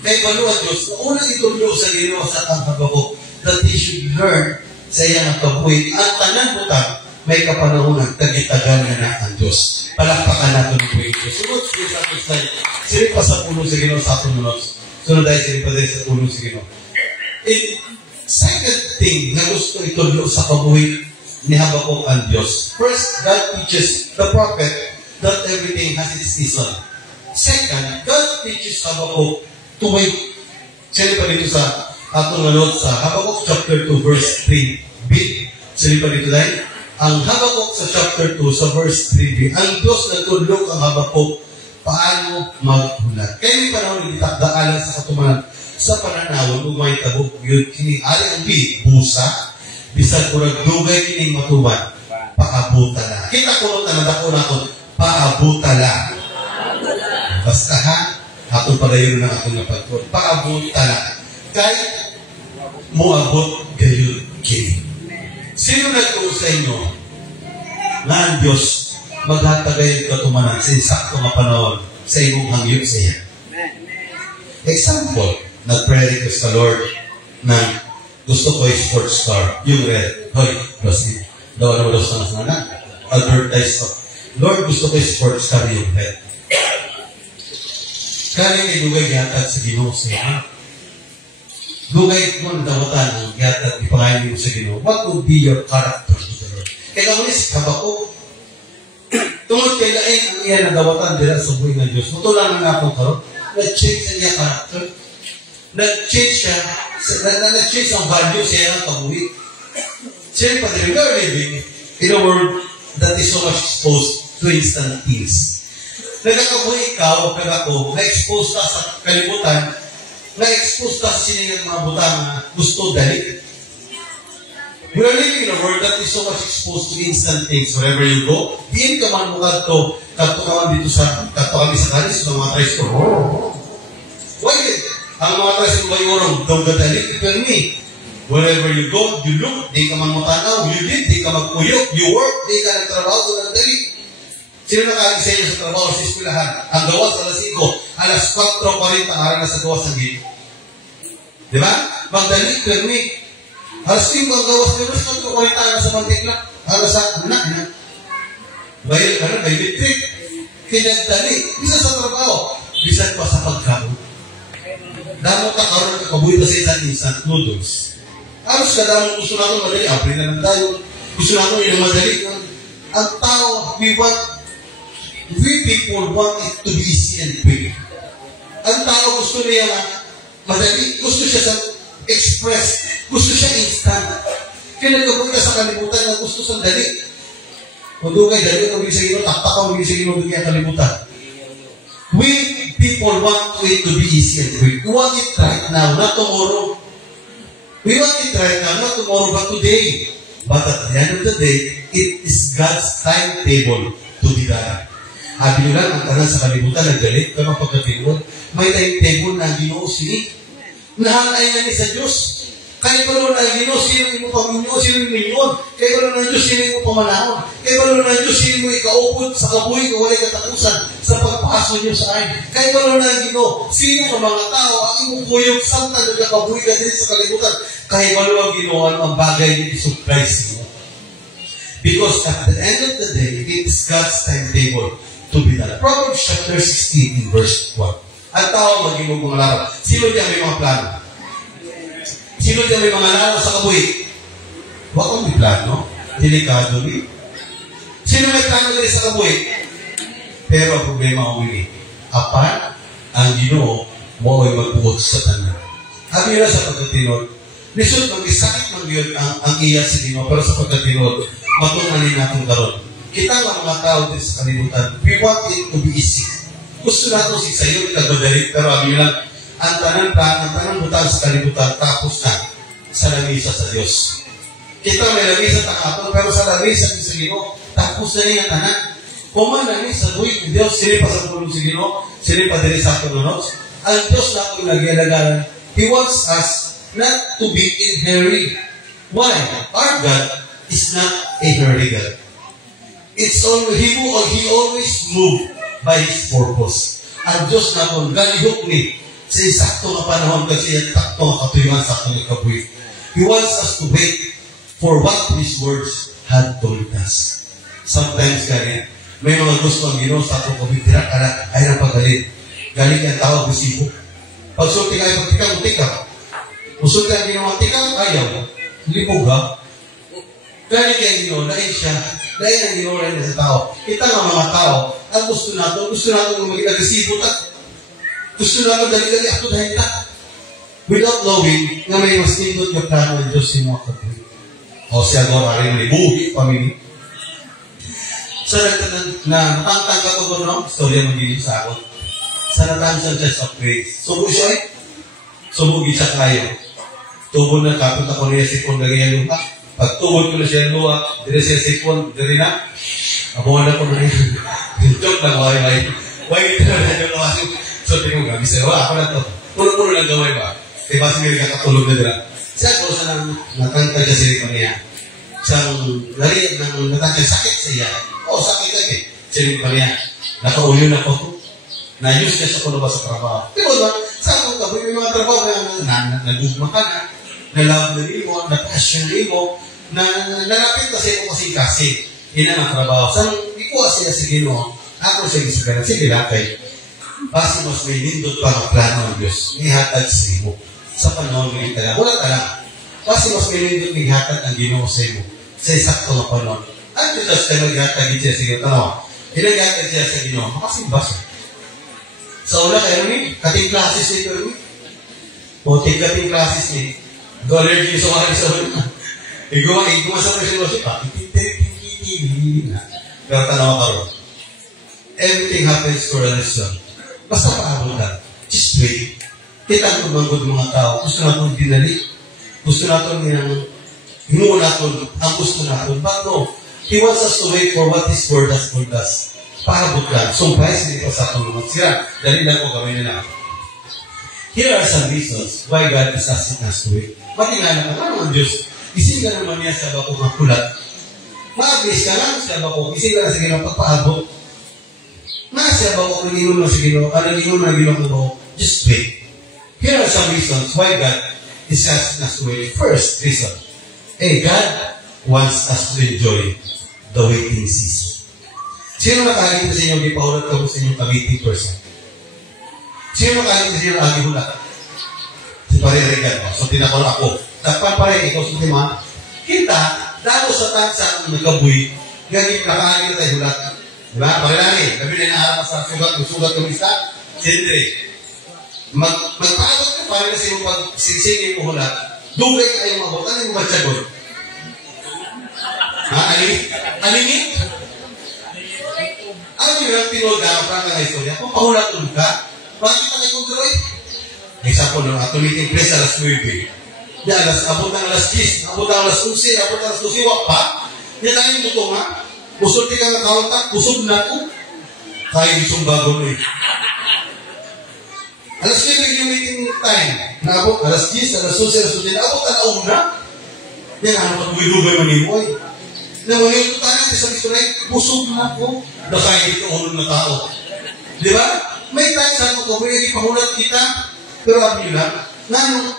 Kaya maluwa Diyos, na unang itulyo sa ginawa sa Habakuk, that he should learn sa iyang kabuhi. Ang tanan butang, may kapanahonan, tagitagan na ang Diyos. Palakpakan natin ang buhay Diyos. Sunod siya sa ating slide. Silip pa sa puno sa ginawa sa ating nunos. Sunod dahil silip pa dahil sa puno sa ginawa. Second thing na gusto itulyo sa kabuhi ni Habakuk ang Diyos. First, God teaches the prophet that everything has its season. Second, God teaches Habakuk to wait. Sili pa dito sa atong nalot sa Habakuk chapter 2 verse 3b. Sili pa dito dahil ang Habakuk sa chapter 2 sa verse 3b. Ang Diyos nagtulog ang Habakuk paano maghulat. Kaya may panahon itakdaalan sa katumanan sa pananawon kung may tabok yun kini ari ang busa bisag kurag dugay kining matuban paabuta la. Kita ko na nadako na kon paabuta la. Basta ha atong padayon na atong napagtuon paabuta la. Kay moabot gayon kini. Sino nagtuo sa inyo nga ang Diyos maghatagay katumanan sa sakto nga panahon sa imong hangyo sa iya. Example, nag-pray request sa Lord na gusto ko yung sports car, yung red. Hoy, Rossi, daw na daw sa nasana. Advertise ko. Lord, gusto ko yung sports car, yung red. Kaya yung dugay yatag sa Ginoo siya. Dugay mo ang dawatan ang yatag ipangayin mo sa Ginoo. What would be your character to the Lord? Kaya nga ulis, Habakuk. Tungod kay lain ang iya na dawatan dira sa buhay ng Diyos. Mutulang na akong karoon. Nag-change ang iya character. Nag-change siya. Nag-change ang value siya ng kabuhi. Siya pa rin, we are living in a world that is so much exposed to instant things. Nagkakabuhi ikaw, o ako, na-expose ka sa kalibutan, na-expose ka sa siningang mga butang na gusto dali. We are living in a world that is so much exposed to instant things. Wherever you go, diin ka man mukha to, kato ka man dito sa, kato kami sa kalis, mga tricycle. Why did? Ang mga tricycle ba yung don't get a little bit me. Wherever you go, you look, di ka man matanaw, you did, di ka magpuyok, you work, di ka nagtrabaho, doon ang dali. Sino nakalig sa inyo sa trabaho sa eskwelahan? Ang gawas alas 5, alas 4:40, araw na sa gawas ng gito. Di ba? Magdali, permit. Alas 5 ang gawas nyo, mas magkukwenta na sa mantikla. Alas sa anak. Bayad ka na, may bitrik. Kinagdali. Bisa sa trabaho. Bisa pa sa pagkaon. Damo ka karoon ka kabuhi pa sa instant noodles. Alos ka damo gusto natin madali. Apri na lang tayo. Gusto natin yung madali. Ang tao, we people want it to be easy and quick. Ang tao gusto niya madali. Gusto siya sa express. Gusto siya instant. Kaya nagkabuhi ka sa kalimutan na gusto sa dali. Kung doon kayo dali, kung bisa ino, taktak ka, kung bisa ino, doon kaya kalimutan. We people want it to be easy and quick. We want it right now, not tomorrow. We want it right now, not tomorrow, but today. But at the end of the day, it is God's timetable to be done. Habi nyo lang, ang tanan sa kalimutan, naggalit, pero pagkatinod, may timetable na Ginoo sini. Nahalay na ni sa Diyos. Kaya ba na Ginoo, sino mo pamunyo, sino mo minyon? Kaya ba na Diyos, sino mo pamanahon? Kaya ba na Diyos, sino mo ikaupod sa kabuhi, kung walay katakusan sa pagpaso niyo sa akin? Kaya ba na Ginoo, sino ka mga tao, ang imong kuyog, santa na kabuhi ka din sa kalimutan? Kaya ba na Ginoo, ano ang bagay ni Jesus Christ mo? Because at the end of the day, it is God's timetable to be done. Proverbs chapter 16 in verse 1. Ang tao maging mga laro. Sino diyan may mga plano? Sino diyan may mga laro sa kabuhi? Huwag kong may plano. Delikado ni. Sino may plano din sa kabuhi? Pero ang problema ko ini. Apan, ang Ginoo mo ay magbuot sa tanan. Sabi nila sa pagkatinod, lisod mag-isakit man yun ang iya si Ginoo, pero sa pagkatinod, matunganin natin karon. Kita nga mga tao din sa kalimutan, we want it to be easy. Gusto natin si sayo, nagdadalik, pero sabi nila, ang tanang butang sa kalimutan, tapos na sa lamisa sa Diyos. Kita may lamisa takapon, pero sa lamisa sa Ginoo, tapos na niya tanan. Kung man lamisa sa buhay ng Diyos, sili pa sa tulong sa Ginoo, sili pa din sa tulunod. Ang Diyos na kung nagyalagalan, He wants us not to be in hurry. Why? Our God is not a hurry God. It's always, He always moved by His purpose. Ang Diyos na kung galihok ni sa isakto na panahon kasi yung takto na katuyuan sa aking kabuhi. He wants us to wait for what His words had told us. Sometimes ganyan, may mga gusto ang Ginoo sa akong kabuhi, tira ka na, ay napagalit. Galing ang tawag bisibo. Pagsulti kayo, pagtikang. Usulti ang Ginoo, tikang, ayaw. Lipog ha. Galing ang Ginoo, dahil siya, dahil ang Ginoo rin sa tao. Kita nga mga tao, ang gusto natin maging agresibo ta. Gusto natin dali-dali ako dahil ta. Without knowing na may mas nindot yung plano ng Diyos yung mga kabuhi. O siya gawa rin may buhi, pamili. Sa natangtang ka ito no? Storya magiging sa ako. Sa natangtang chest of grace. Subo siya eh. Subugi siya kayo. Tubo na kapit ako niya sipon lagay lupa. Pag tubod ko na siya lupa, dire siya sipon, dire na. Abuhan ako na rin. Joke lang, why? Why ito na yung nawasi? So, tingin ko, gabi sa'yo, ako na to. Puno-puno lang gawin ba? Kaya basi may kakatulog na dila. Siya ko sa natangtang siya siripon niya. Siyang nariyan ng natangtang sakit sa iya. Sakit ka eh. Siripon niya. Nakauyo na ko to. Na-use niya sa kuno ba sa trabaho. Diba ba? Sa akong kaboy, may mga trabaho na nagugma ka na, na-love na rin mo, na-passion rin mo, na narapit kasi mo kasi ina ang trabaho. Sa ikuha siya sa Ginoo, ako siya gisagalan, sige lakay. Basi mas may nindot pa ang plano ng Diyos. Ihatag sa imo. Sa panahon ng italang. Wala ka lang. Basi mas may nindot ng ihatag ang Ginoo sa imo. Sa isakto na panahon. Ang Diyos tayo nag-ihatag siya sa Ginoo. Tanawa, inag-ihatag siya sa Ginoo. Makasimbas. Sa una kayo rin, kating classes nito rin. O kating classes ni. Allergy sa mga isa rin. Iguma sa presyosip pa. Pero tanawa ka rin. Everything happens for a reason. Basta paano lang. Just wait. Kita ang magod mga tao. Gusto natin dinali. Gusto natin hinuo natin ang gusto natin. But no, He wants us to wait for what His Word has told us. Pahabot lang. Sumpay, hindi pa sa tulungan sila. Dali lang po gawin nila. Here are some reasons why God is asking us to wait. Matingala ka naman Diyos. Ising ka naman niya sa bako ng kulat. Maagis ka lang sa bako. Ising ka lang sa ginong pagpahabot. Nasa bako ng ginong na sa ginong. Ano ginong na ginong mo? Just wait. Here are some reasons why God is asking us to wait. First reason. God wants us to enjoy the waiting season. Sino nakakita sa inyo, di paulat ka sa inyong waiting person? Sino nakakita sa inyo nagihulat? Si Pare-Regan. So, tinakol ako. Takpan pare, ikaw sa tima. Kita, dako sa tansa ang nagkabuhi, gagit nakakita tayo hulat. Diba? Pare-Lani, gabi na inaharap sa sugat ng isa, siyempre, magpaagot ka pare na sa iyong pagsisigil mo hulat, dugay ka ayong mabot, ano yung matyagon? Ha? Alingit? Ano yung lang tinulga ang pranga na istorya? Kung pahulatun ka, bakit ka kayo kontroy? Example ng meeting place alas 9. Di abot ng alas 10, abot ng alas 11, abot ng alas 12, wak pa. Di tayo yung ito nga. Kusod ka nga kauntak, kusod na ko. Kaya yung bago na eh. Alas 9 yung meeting time. Naabot, alas 10, alas 11, alas 12, abot na una. Yan, ano ka tuwi-lubay manimoy. Nang wala yung tayo sa gusto na kusod na ko. Nakaya dito unod na tao. Di ba? May tayo sa ako, may ipahulat kita. Pero abi lang, nano,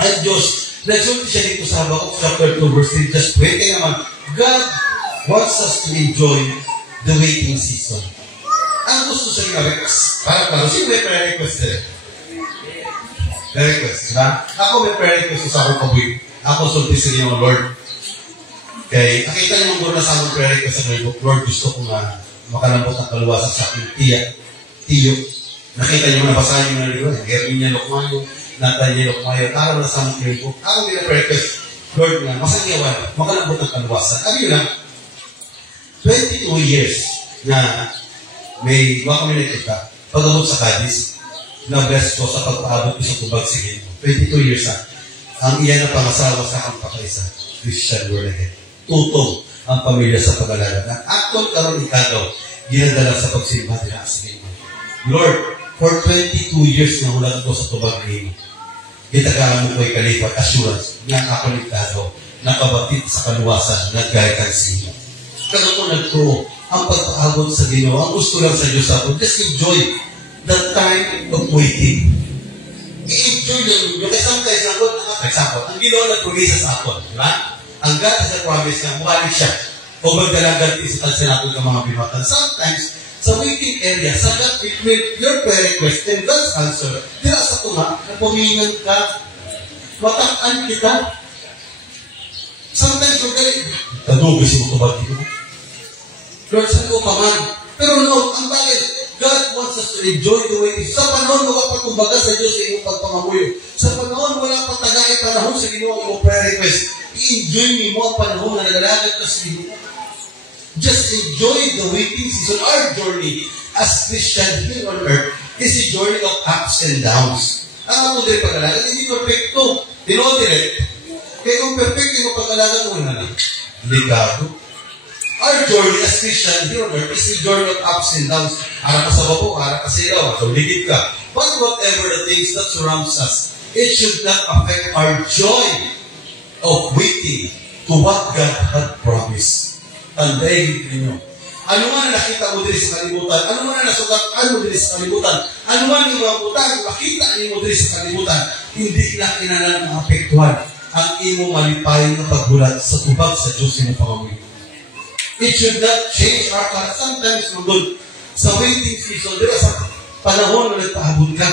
ay Diyos, nagsulti siya dito sa Habakkuk chapter 2 verse 3, just pray kayo naman, God wants us to enjoy the waiting season. Ang gusto sa mga request, para sino may prayer request eh? Prayer request, diba? Ako may prayer request sa akong kabuhi. Ako sulti sa inyo, Lord. Kaya, nakita niyo mong na sa akong prayer request sa Lord, gusto ko nga makalambot ang kaluwasan sa aking tiyo. Nakita niyo na basahin niyo na rin, Herminia Lokmayo, Natalia Lokmayo, araw na sa mga ko. Ako nila-request, Lord nga, masangyawan, makalambot ang kaluwasan. Ano yun lang, 22 years na may baka may nakita, pag-abot sa Cadiz, na-bless ko sa pagpaabot ko sa tubag sige. 22 years na. Ang iyan na pangasawa sa aking pakaisa, Christian Word again. Tutong ang pamilya sa pag-alaga. Ang aktong karoon ikagaw, ginadala sa pagsimba nila sa Lord, for 22 years na hulang ko sa tubag rin, gitagalan mo ko'y kalipat assurance na ako ligtado, nakabatid sa kaluwasan, naggayakan sa inyo. Kaya ko nagtuo, ang pagpaabot sa Ginoo, ang gusto lang sa Diyos ako, just enjoy the time of waiting. I-enjoy lang ninyo. Kasi ang example, ang Ginoo nag-promisa sa akin, di ba? Ang God has a promise na mukhalit siya o magdalagan sa natin ng mga bimatan. Sometimes, sa waiting area, sa God, it will your prayer request and God's answer, dila sa tunga, na pumingan ka, mataan kita. Sometimes, we're galing, kadugis mo tubag dito. Lord, saan ko pa man? Pero no, ang bagay, God wants us to enjoy the waiting. Sa panahon, wala pa kumbaga sa Diyos sa iyong pagpangamuyo. Sa panahon, wala pa tagay panahon sa ginawa iyong prayer request. I-enjoy mo ang panahon na nagalagat ka sa Ginoo. Just enjoy the waiting season. Our journey as Christians here on earth is a journey of ups and downs. Ang ako din pag-alaga, hindi perfecto. Dinodirect. Kaya kung perfecto yung pag-alaga mo na lang, ligado. Our journey as Christians here on earth is a journey of ups and downs. Harap ka sa babo, harap ka sa ilaw, tuligid ka. But whatever the things that surrounds us, it should not affect our joy of waiting to what God had promised. Tandayin ninyo. Ano man na nakita mo diri sa kalibutan, ano man na nasugat ano diri sa kalibutan, ano man yung mga butang, makita mo diri sa kalibutan, hindi na kinalang maapektuhan ang imo malipayong na pagbulat sa tubag sa Diyos ng pangamuyo. It should not change our character. Sometimes, magod, sa waiting season, dira sa panahon na nagpahabot ka,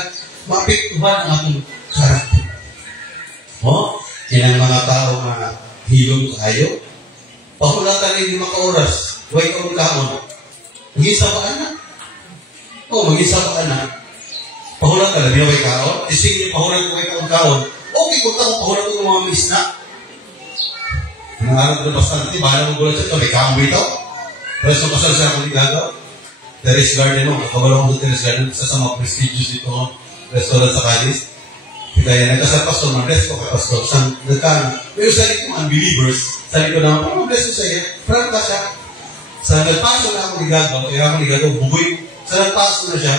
maapektuhan ang atong karakter. Yan ang mga tao na hilong kayo, pahulatan rin yung mga oras, huwag kang kaon. Mag-isabaan na. Mag-isabaan na. Pahulatan na, di na huwag kaon. Ising yung pahulatan huwag kang kaon. Okay, kung taong pahulatan ng mga misna. Nangarap na bastante, bahala mong gulat siya, may kaon mo ito. Pero sa pasal siya akong ligagaw. Terrace Garden mo, kabalong ko sa Terrace Garden, isa sa mga prestigious dito, restaurant sa Cadiz. Kaya nagkasal pastor, mag-bless ko kay pastor. Pero sa likong unbelievers, sa likong naman, mag-bless ko sa iyo. Front ka siya. Sa nagpaso na akong ligagaw, bugoy. Sa nagpaso na siya,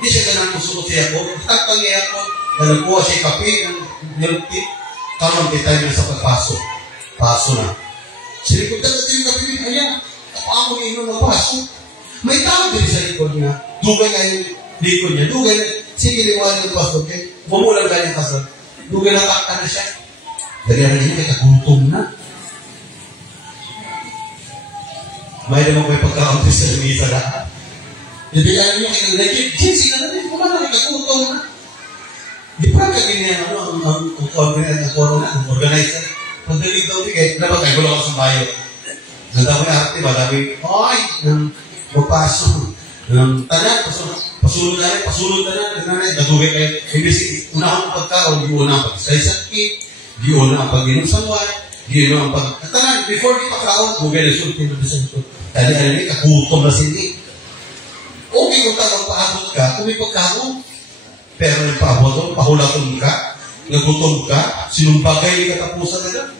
hindi siya ganang kusuot siya ako. Takpang niya ako, na nagkuha siya kape, ng milk tea. Karoon kita niya sa pagpaso. Paso na. Sa likod, dagat yung kape niya, ayan, ako niya yung magpaso. May tao din sa likod niya. Dugay nga yung likod niya. Dugay na, sige, liwanag ng pastor, okay? Bumulang ganyan kasal. Dugay na kakta na siya. Dali na niya, kaya kagutom na. May naman may pagkakampi sa lumisa na. Hindi alam niya, kaya nag-legit, jinsi ka na rin, kumana, kagutom na. Di pa ka ganyan, ang organizer. Pagdalig daw, dapat kayo gulo ka sa bayo. Nanda mo na arte ba? Dami, ay, nang magpasok. Nang tanan, pasunod na rin, natugay kayo. Imbisi, una kang pagkaon, di una ang pag-isay sa kit, di una ang pag-inom sa wine, di una ang tanan, before di pagkaon, bugay na sulti na sa ito. Dali, kagutom na sindi. Okay kung magpaabot ka, kung may pagkaon, pero nagpaabot, pahulaton ka, nagutom ka, sinumbagay ni katapusan na lang.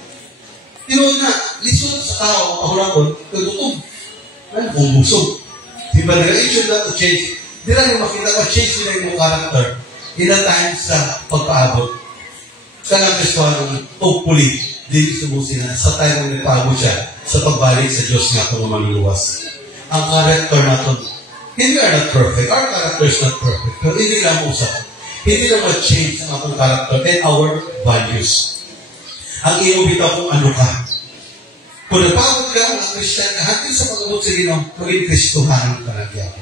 Tinoon na, lisod sa tao, pahulaton, nagutom. Ano, kung busog. Diba nila, it should not to change. Di lang yung makita ko, change nila yung character. Ilan times sa pagpaabot. Kaya gusto ng hopefully, di sumusin na sa tayo ng nagpaabot siya sa pagbalik sa Diyos nga kung maniluwas. Ang character natin, hindi are not perfect. Our character is not perfect. Pero hindi lang usap. Hindi na ma-change ang akong character and our values. Ang iubita kung ano ka. Kung napagod ka ang Christian, hanggang sa pag-abot sa Ginoo, maging Kristohanon ka nagyan.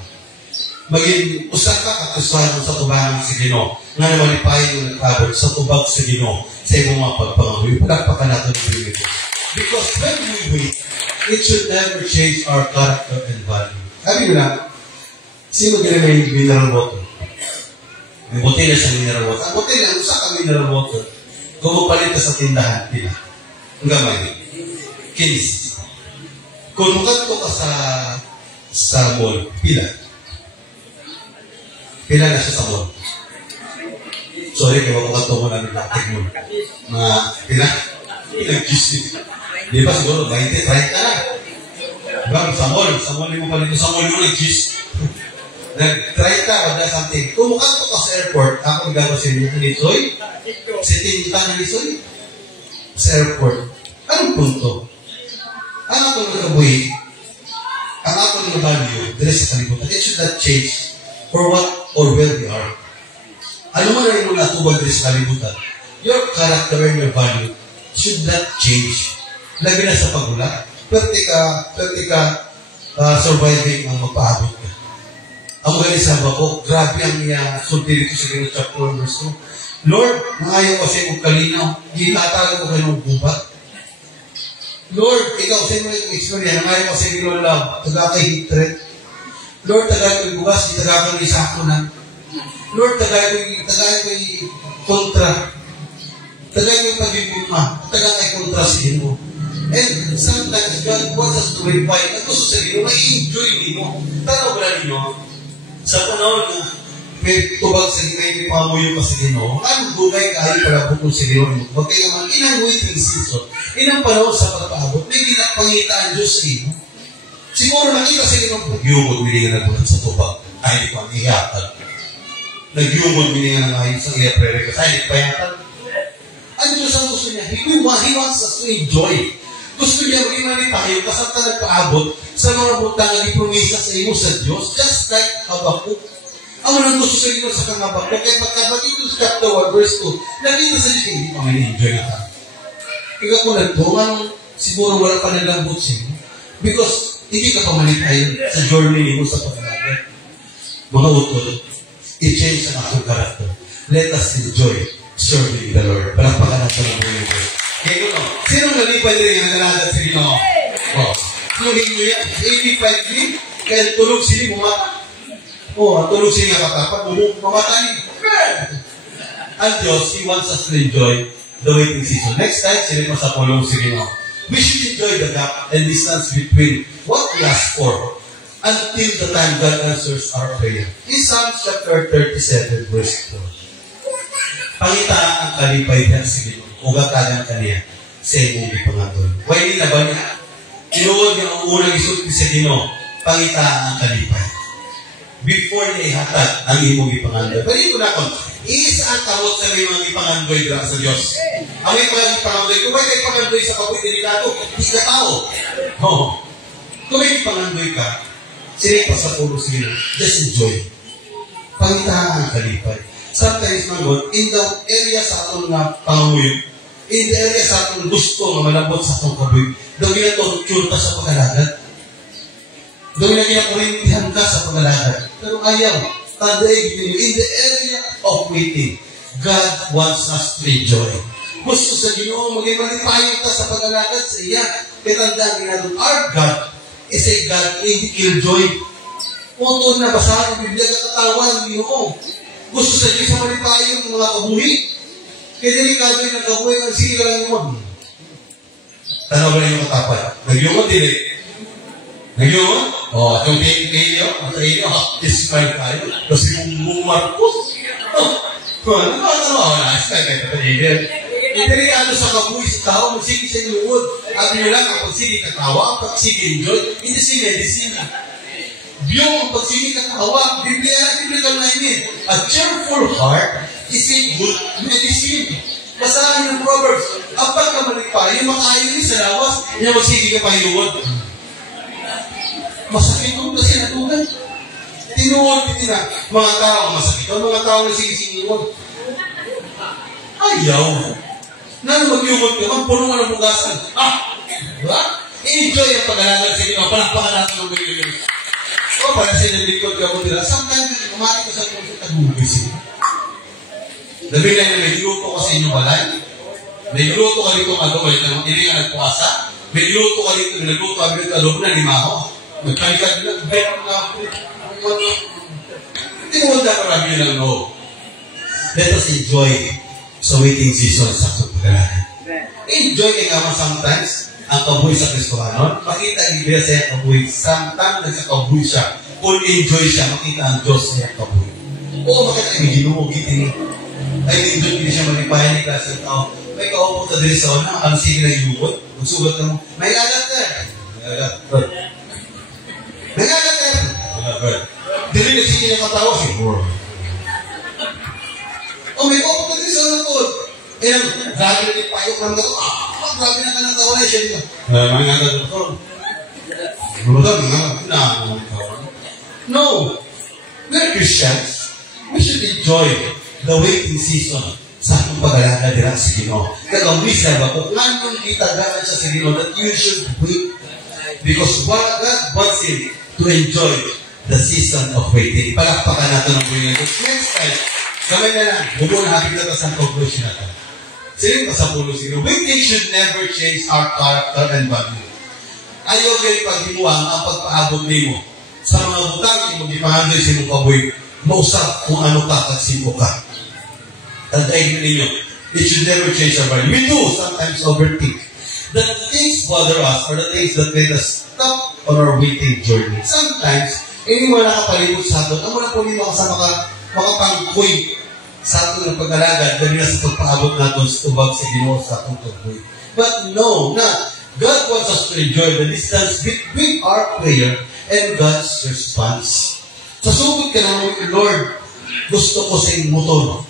Maging usap ka Kristohanon sa tubangan sa Ginoo. Nga naman ipahin yung nagpagod sa tubag sa Ginoo sa iyong mga pagpangamoy. Palagpakan natin ang bibig. Because when we wait, it should never change our character and value. Sabi mo na, sino ganyan may mineral water? May botella sa mineral water. Ang botella, usa ka mineral water. Kung mapalit ka sa tindahan, pila. Ang gamay. 15. Kung mukanto ka sa mall, pila. Pila na siya sa mall. Sorry, kaya mukanto mo namin natin mo. Mga, pila? Nag-juice. Di ba siguro, 20, 30 na. Diba, sa mall mo palit sa mall mo nag-juice. Nag-try ka, wala something. Kung mukanto ka sa airport, ako gano'n si Nisoy, si Tinta na Nisoy, sa airport. Anong punto? Ang atong nakabuhi, ang atong value, dito sa kalibutan, it should not change for what or where we are. Ano man rin mo natubag dito sa kalibutan, your character and your value should not change. Lagi na sa pagula, pwerte ka surviving ang magpaabot ka. Ang magaling sa ko, grabe ang sulti dito sa Ginoo chapter 1 verse 2. Lord, nangayon kasi kong kalinaw, ginatagal ko kayo ng gubat. Lord, ikaw sa inyo yung experience, nangayon kasi Ginoo love, taga kay hatred. Lord, taga kay bukas, taga kay sako na. Lord, taga kay kontra. Taga kay pagigugma, taga kay kontra sa Ginoo. And sometimes God wants us to verify. Ang gusto sa Ginoo, may enjoy mo. Tanaw ba na ninyo? Sa panahon na may tubag sa may pamuyo ka sa Ginoo, anong dugay kahit para bukod sa Ginoo? Huwag kayo naman, inang waiting season, inang panahon sa pagpaabot, may ginapangita ang Diyos sa iyo. Siguro nakita sa Ginoo, nagyumod, milingan na bulat sa tubag, ay di pa ihatag. Nagyumod, milingan na ngayon sa iya prayer, ay di pa ihatag. Ang Diyos ang gusto niya, He wants us to enjoy. Gusto niya maging tayo, kasanta nagpaabot sa mga butangan ipromisa sa iyo sa Diyos, just like Habakuk. Ang unang gusto sa Ginoo sa kang Habakuk, kaya pagkabagin ito sa chapter 1, verse 2, nakita sa Diyos, hindi pa may-enjoy na ka. Ikaw kung nagtungan, siguro wala pa nalambot siya. Because, hindi ka pamalitayin sa journey mo sa pagkabagin. Mga utol, i-change ang aking character. Let us enjoy serving the Lord. Palakpakan natin ang mga ito. Kaya ito, sinong nalipay rin ang nalagad sa Ginoo? Tulogin nyo yan, 85 din, kaya tulog sila mumata. Ang tulog sila katapat, mamatay. Ang Diyos, He wants us to enjoy the waiting season. Next time, sila pa sa pulong si Ginoo. We should enjoy the gap and distance between what we ask for until the time God answers our prayer. In Psalms chapter 37, verse 4. Pangitaan ang kalipay niya si Ginoo. Ugatagan kaniya sa imong ipangatol. Why na ba niya? Tinuod niya ang unang isulti sa Ginoo, pangitaan ang kalipay. Before niya ihatag ang imong ipangandoy. Pero ito na kung, isa ang kamot sa mga ipangandoy dira sa Diyos. Ang mga ipangandoy, kung may ipangandoy sa kapoy delikado, hindi ka tao. Kung may ipangandoy ka, sinipa sa pulo sa Ginoo, just enjoy. Pangitaan ang kalipay. Sometimes, mga God, in the area sa atong na pangamuyo, In the area sa atong gusto nga malambot sa atong kabuhi, daw ginatorture ka sa pag-alagad. Daw ginakurintihan ka sa pag-alagad. Pero ayaw, in the area of waiting, God wants us to enjoy. Gusto sa Ginoo, maging malipayon ka sa pag-alagad sa iya. Kitandaan ginagawa, our God is a God in killjoy. Kung na basahin ang Biblia, katawa ng Ginoo. Gusto sa Diyos sa malipayon ng mga kabuhi. Kaya delikado yung nagkabuhi ng sige lang yun. Tanaw ba yung katapad? Nagyungon din eh. Nagyungon? O, itong kayo, at kayo, ismay tayo. Tapos yung Marcos. Ano ba? Wala, ismay kayo. Delikado sa kabuhi sa tao, magsige sa inuod. At nyo lang, ang pagsige katawa, ang pagsige enjoy, hindi si medicine. Yung pagsige katawa, biblical na yun. A cheerful heart is a good medicine. Basahin ng Proverbs, apag ka malipayo, makayo ni sa lawas, niya magsige ka payuod. Masakit ko kasi natugan. Tinuod din na, mga tao masakit ko, mga tao na sige-singiwod. Ayaw. Nang mag-iumod ka, magpunungan ng bugasan. Diba? Enjoy ang pag-alagal sa inyo. Palakpakan natin ng mga o para sinabikot ka mo nila. Sometimes, kumati ko sa mga tagubis. Labi na yung may luto ka sa inyo balay. May luto ka dito balik na hindi ka nagpuasa. May luto ka dito, nagluto ka dito, loob na limaho. Magkalikat na, bet na, hindi mo wala karami lang no. Let us enjoy sa waiting season sa pagkakalahan. Enjoy kay naman sometimes ang kabuhi sa Kristohanon. Makita ang Biblia sa iyang kabuhi. Sometimes nagkakabuhi siya. Kung enjoy siya, makita ang Diyos sa iyang kabuhi. Oo, makita ang ginumugit niya. Ay, enjoy din siya malipayan ni klase ng tao. May kaupo ka din sa una, ang sige na iubot. Magsugat ka mo, may alat ka. May alat. May alat ka. Dili na sige na katawa. O, may kaupo ka din sa una to. Eh, grabe na yung payok lang ito. Grabe na ka natawa na siya dito. Mga nga ito. No. We're Christians. We should enjoy the waiting season sa atong pag-alaga dira sa Ginoo. Kagawisa ba kung anong itagaan siya sa Ginoo that you should wait. Because God wants him to enjoy the season of waiting. Palakpakan natin ang buhay natin. Next time, kamay na lang. Bumuna hapit na ito sa conclusion natin. Sino pa sa pulo sino? Waiting should never change our character and value. Ayaw kayo paghimuang ang pagpaabot nimo sa mga butang mo di pahandoy sa imong kaboy. Mausap kung ano ka at sino ka. Tandayin ninyo. It should never change our value. We do sometimes overthink. The things bother us are the things that made us stop on our waiting journey. Sometimes, hindi mo nakapalibot sa atin. Ang muna po nito sa mga pangkuy sa atin ng pag-alagad, ganyan sa pagpaabot natin sa tubag sa Ginoo sa atong kabuhi. But no, not. God wants us to enjoy the distance between our prayer and God's response. Sa sugod ka naman, Lord, gusto ko sa iyong motor.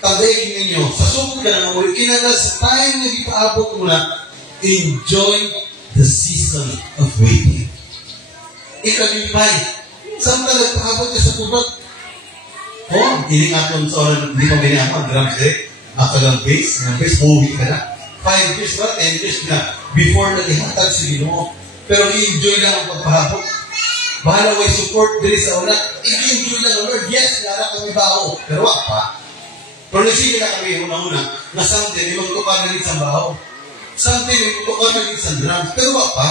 Tagayin ninyo, sa sugod ka naman, kinala sa time na ipaabot mo na, enjoy the season of waiting. Ikalipay. Saan ka nagpaabot ka sa tubag? Hindi nga kung sa oras, hindi pa biniyama, drums eh, akalang base, movie ka na. 5 years ba? 10 years na. Before na ihatag sa Ginoo. Pero i-enjoy lang ang pagpahapot. Bahala way support dili sa una. I-enjoy lang ang Lord. Yes, nara kami baho. Pero wak pa. Pero nagsige na kami una-una na something, may magtukar na rin sa baho. Something, may magtukar na rin sa drums. Pero wak pa.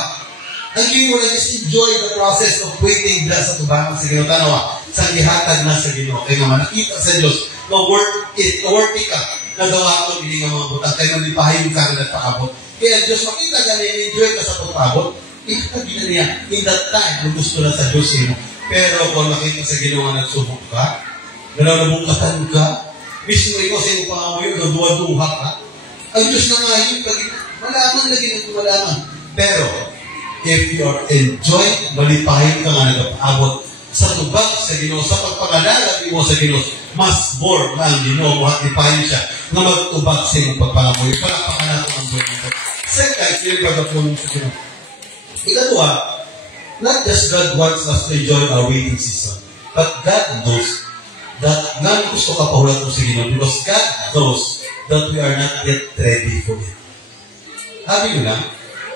Ang Ginoo na just enjoy the process of waiting dahil sa tubangan sa Ginoo. Tanawa, sa ihatag na sa Ginoo. Kaya naman, nakita sa Diyos, worthy ka. Nagawa ko, hindi nga mga butang. Kaya nalipahin ka na nagpaabot. Kaya Diyos, makita ka na enjoy ka sa pagpaabot. Ikagina niya, in that time, kung gusto na sa Diyos mo. Pero kung makita sa Ginoo na nagsubok ka, nalabungkatan ka, mismo ikaw sa iyong pangamoy, nagduwa-duha ka, ang Diyos na nga yun, malaman lagi ng malaman. Pero, if you are enjoy, malipahin ka nga nagpaabot sa tubag sa Ginoo, sa pagpangalaga mo sa Ginoo, mas more na ang Ginoo, malipahin siya na magtubag sa iyong pagpangamoy. Palakpakan natin ang buhay nito. Second, yung pagkapunong sa Ginoo. Ikatwa, not just God wants us to enjoy our waiting season, but God knows that nang gusto ka pahulat mo sa Ginoo because God knows that we are not yet ready for it. Sabi nyo lang,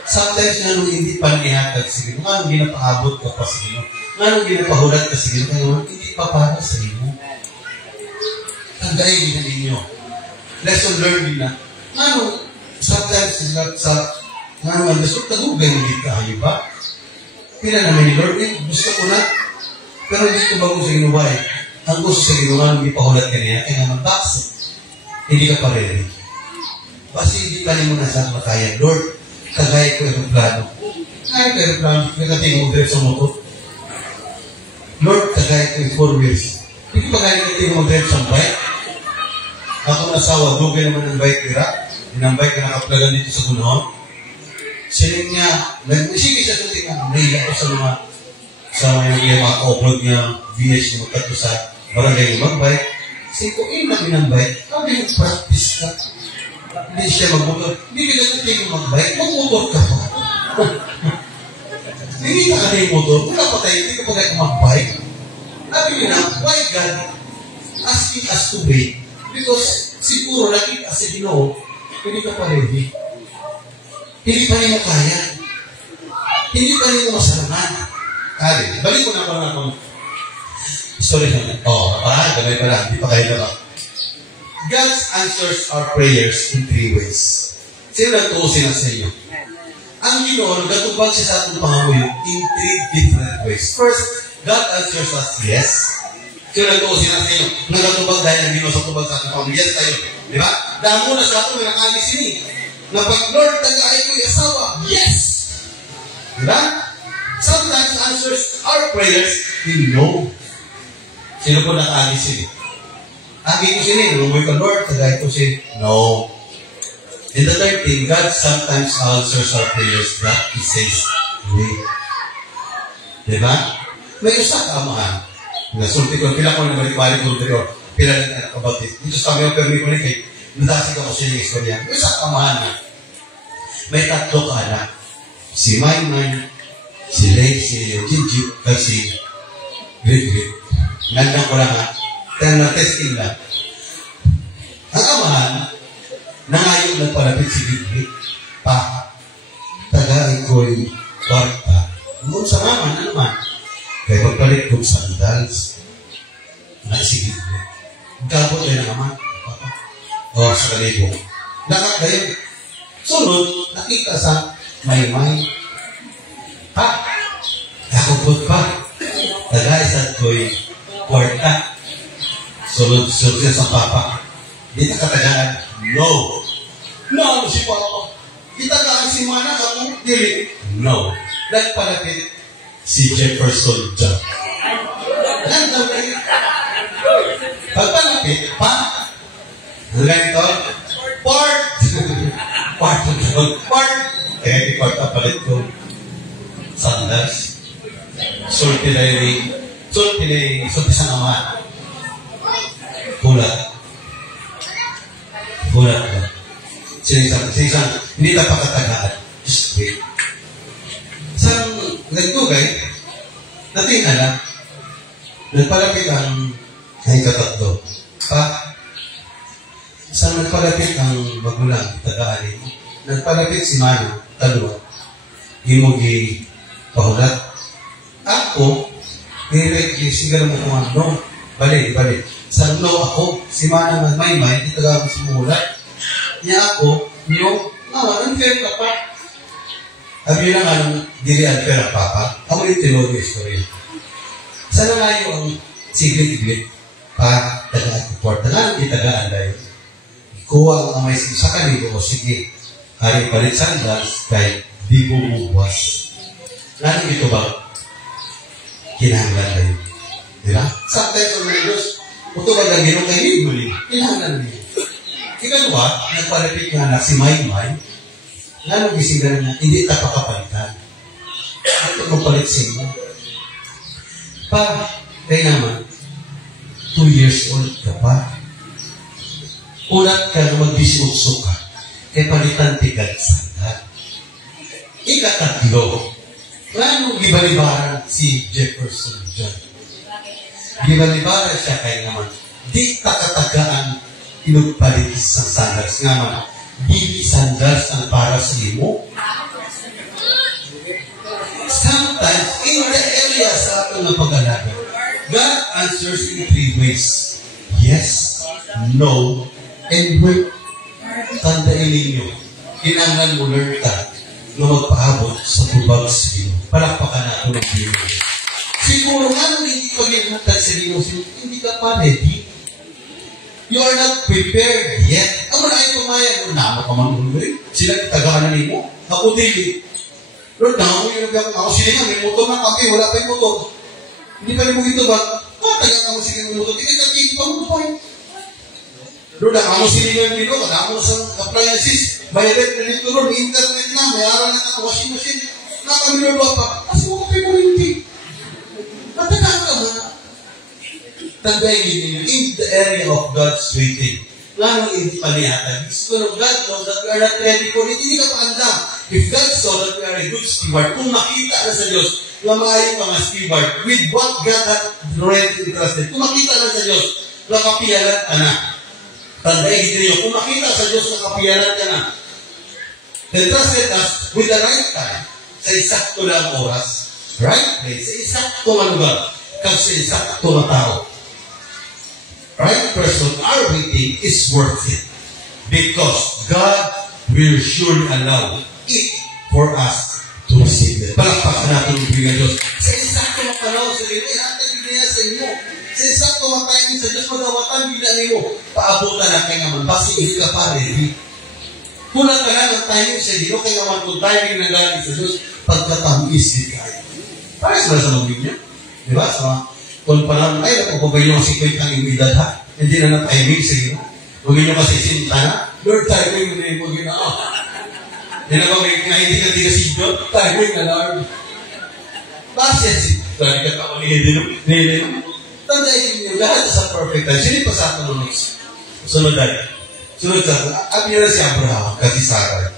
sometimes nga nung hindi pa nihatag sa Ginoo, nga nung ginapaabot ka pa sa Ginoo, nga nung ginapahulat ka sa Ginoo, kaya nga hindi pa para sa Ginoo. Tandaan din ninyo. Lesson learned din na, nga nung sometimes nga nung gusto tagugay mo dito kayo ba? Pila naman ni Lord, gusto ko na, pero hindi ko bago sa Ginoo eh. Ang gusto sa Ginoo nga nung ipahulat ka niya, kaya naman bakit? Hindi ka pa ready. Kasi hindi ka mo na sa makaya, Lord, kagaya ko aeroplano. Kagaya ko aeroplano, nagating mo drive sa motor. Lord, kagaya ko 4 wheels. Hindi ba kaya nagating mo drive sa bike? Ako nasawa, dugay naman ng bike nila. Yung ang bike na nakaplagan dito sa Gunahon. Siling niya, sige siya ito tingnan, nahiya ko sa mga ka-upload niya VH na magkato sa barangay ng magbike. Sige ko, namin ang bike, sabi yung practice ka. Hindi siya magmotor. Hindi ka natin mag-bike, mag-motor ka pa. Hindi ka na yung motor, wala pa tayo, hindi ka pa tayo mag-bike. Sabi nyo na, why God asking us to wait? Because siguro nakita sa Ginoo, hindi ka pa ready. Hindi pa rin mo kaya. Hindi pa rin mo masalaman. Kali, balik ko na pa nga kung sorry naman. Gamay pa lang, hindi pa kayo na. God answers our prayers in 3 ways. Sino nagtuusin na sa inyo? Ang Ginoo, nagtubag siya sa ating pangamuyo in 3 different ways. First, God answers us yes. Sino nagtuusin na sa inyo? Nagtubag dahil ang Ginoo sa tubag sa ating pangamuyo. Yes tayo. Di ba? Dahil muna sa ating nakagis ini. Na pag Lord, tagaay ko yung asawa. Yes! Di ba? Sometimes answers our prayers in no. Sino po nakagis ini? Agi ko sila, umuwi ka, Lord, tagay ko siya, no. And the third thing, God sometimes answers our prayers that He says, wait. Diba? May usa ka amahan. Nasulti ko, pila ko na balik-balik ko, pila na anak kabatit. Dito sa kami, permi ko rin kay, nadasig ako sa yung istorya. May usa ka amahan na. May 3 ka anak. Si Maymay, si Lay, si Jinjit, at si Grit-Grit. Nandang ko lang ha. Kaya na-testing lang. Ang amahan, nangayon nagpalapit si Grit-Grit, pa, tagay ko'y kwarta. Noon sa mama na naman, kaya magpalit kong sandals, na si Grit-Grit. Gabot ay naman, sa kalibong. Nakakayin. Sunod, nakita sa Maymay, pa, nakupot pa, tagay sa ko'y kwarta. Sunod siya sa papa. Di na katagaan, no. No, si papa. Di tagaan si mana ako, dili. No. Nagpalapit si Jefferson John. Pagpalapit, pa. Ganito, part. Kaya di kwarta palit ko. Sandals. Sulti sa naman. Hulat ba? Sinisang, hindi na pakatagaan. Just wait. Isang nagtugay, natin na, nagpalapit ang katatlo. Isang nagpalapit ang magulang, tagaan mo. Nagpalapit si Mano, talwa. Himugi pahulat. Ako, sigaw mo kung ano, balik. Sa no ako, si Mana Maymay, itaga ko si Mulat. Niya ako, unfair ka pa. Sabi na nga nung dili unfair ang papa, ako yung tinod yung istorya. Sana nga yung siglit-glit pa, tagaan ko porta lang, itagaan dahil. Ikuha ang amay sa kanibo, o sige, hari palit sandals, kahit di bumubuwas. Lalo ito ba? Kinahanglan na yun. Diba? Sometimes ang mga Diyos, ito ba lang ginong kayo huli? Kinahanglan niya. Ikalawa, nagpalapit nga na si Maymay, lalo gisigan na hindi tapakapalitan. Ito magpalit siya. Kaya naman, 2 years old ka pa. Ulat ka na mag-18 ka. Kaya palitan tigad sandal. Ikatatlo, lalo gibalibaran si Jefferson John. Gibalibaran siya kaya naman, di takatagaan inugpalit sa sandals nga man. Dili sandals ang para sa imo. Sometimes, in the area sa ating pag-alaga, God answers in 3 ways. Yes, no, and wait. Tandaan ninyo, kinangan mo learn ka na magpaabot sa tubag sa iyo. Palakpakan na ako ng Diyos. Siguro nga nung hindi ka ginatag sa Diyos, hindi ka pa ready. You are not prepared yet. Ang maraming pumayag, namo ka man ulit. Sila tagaan na nimo. Ako dili. Lord, namo yung nagkakot. Ako sila nga, may motor na kami, wala pa yung motor. Hindi pa rin mo ito ba? Tagang ako sige ng motor. Hindi ka kikip ang motor. Lord, ako sila yung dito. Ako sa appliances. May red na dito, Lord. Internet na. May aral na ka. Washing machine. Nakami, Lord, pa. Kasi mo kape mo rin. Matagaan ka ba? Tandaan ninyo, in the area of God's waiting, lalo hindi pa niyatan. So, God knows that we are not ready for it. Hindi ka pa andam. If God saw that we are a good steward, kung makita na sa Diyos, na maayong mga steward, with what God had already entrusted, kung makita na sa Diyos, nakapiyalan ka na. Tandaan ninyo, kung makita sa Diyos, nakapiyalan ka na. Entrusted us with the right time, sa isakto lang oras, right place, sa isakto na lugar, kasi sa isakto na tao. Right person, our waiting is worth it. Because God will surely allow it for us to receive it. Palakpakan natin ang bigyan Diyos. Sa isakto na panahon sa inyo, ihatag niya sa inyo. Sa isakto na timing sa Diyos, magawatan bigyan mo. Paabutan na kayo naman. Basi hindi ka pa ready. Kulang ka lang ang timing sa inyo, kaya naman kung timing na galing sa Diyos, pagkatamis din kayo. Pares ba sa mga niya? Diba? Sa kung parang, ay, napapabay nyo ang 50 ang imidad ha. Hindi na na-timing sa iyo. Huwag nyo kasi sinta na. Lord, timing na yung mga ginawa. Yan ako, hindi ka sinto. Timing na Lord. Bakit si Tari ka ako ni tandaan nyo, lahat sa perfect time. Sino pa sa atin ng sunod tayo? Sunod sa atin. At yun na si Abraham, kasi Sarah.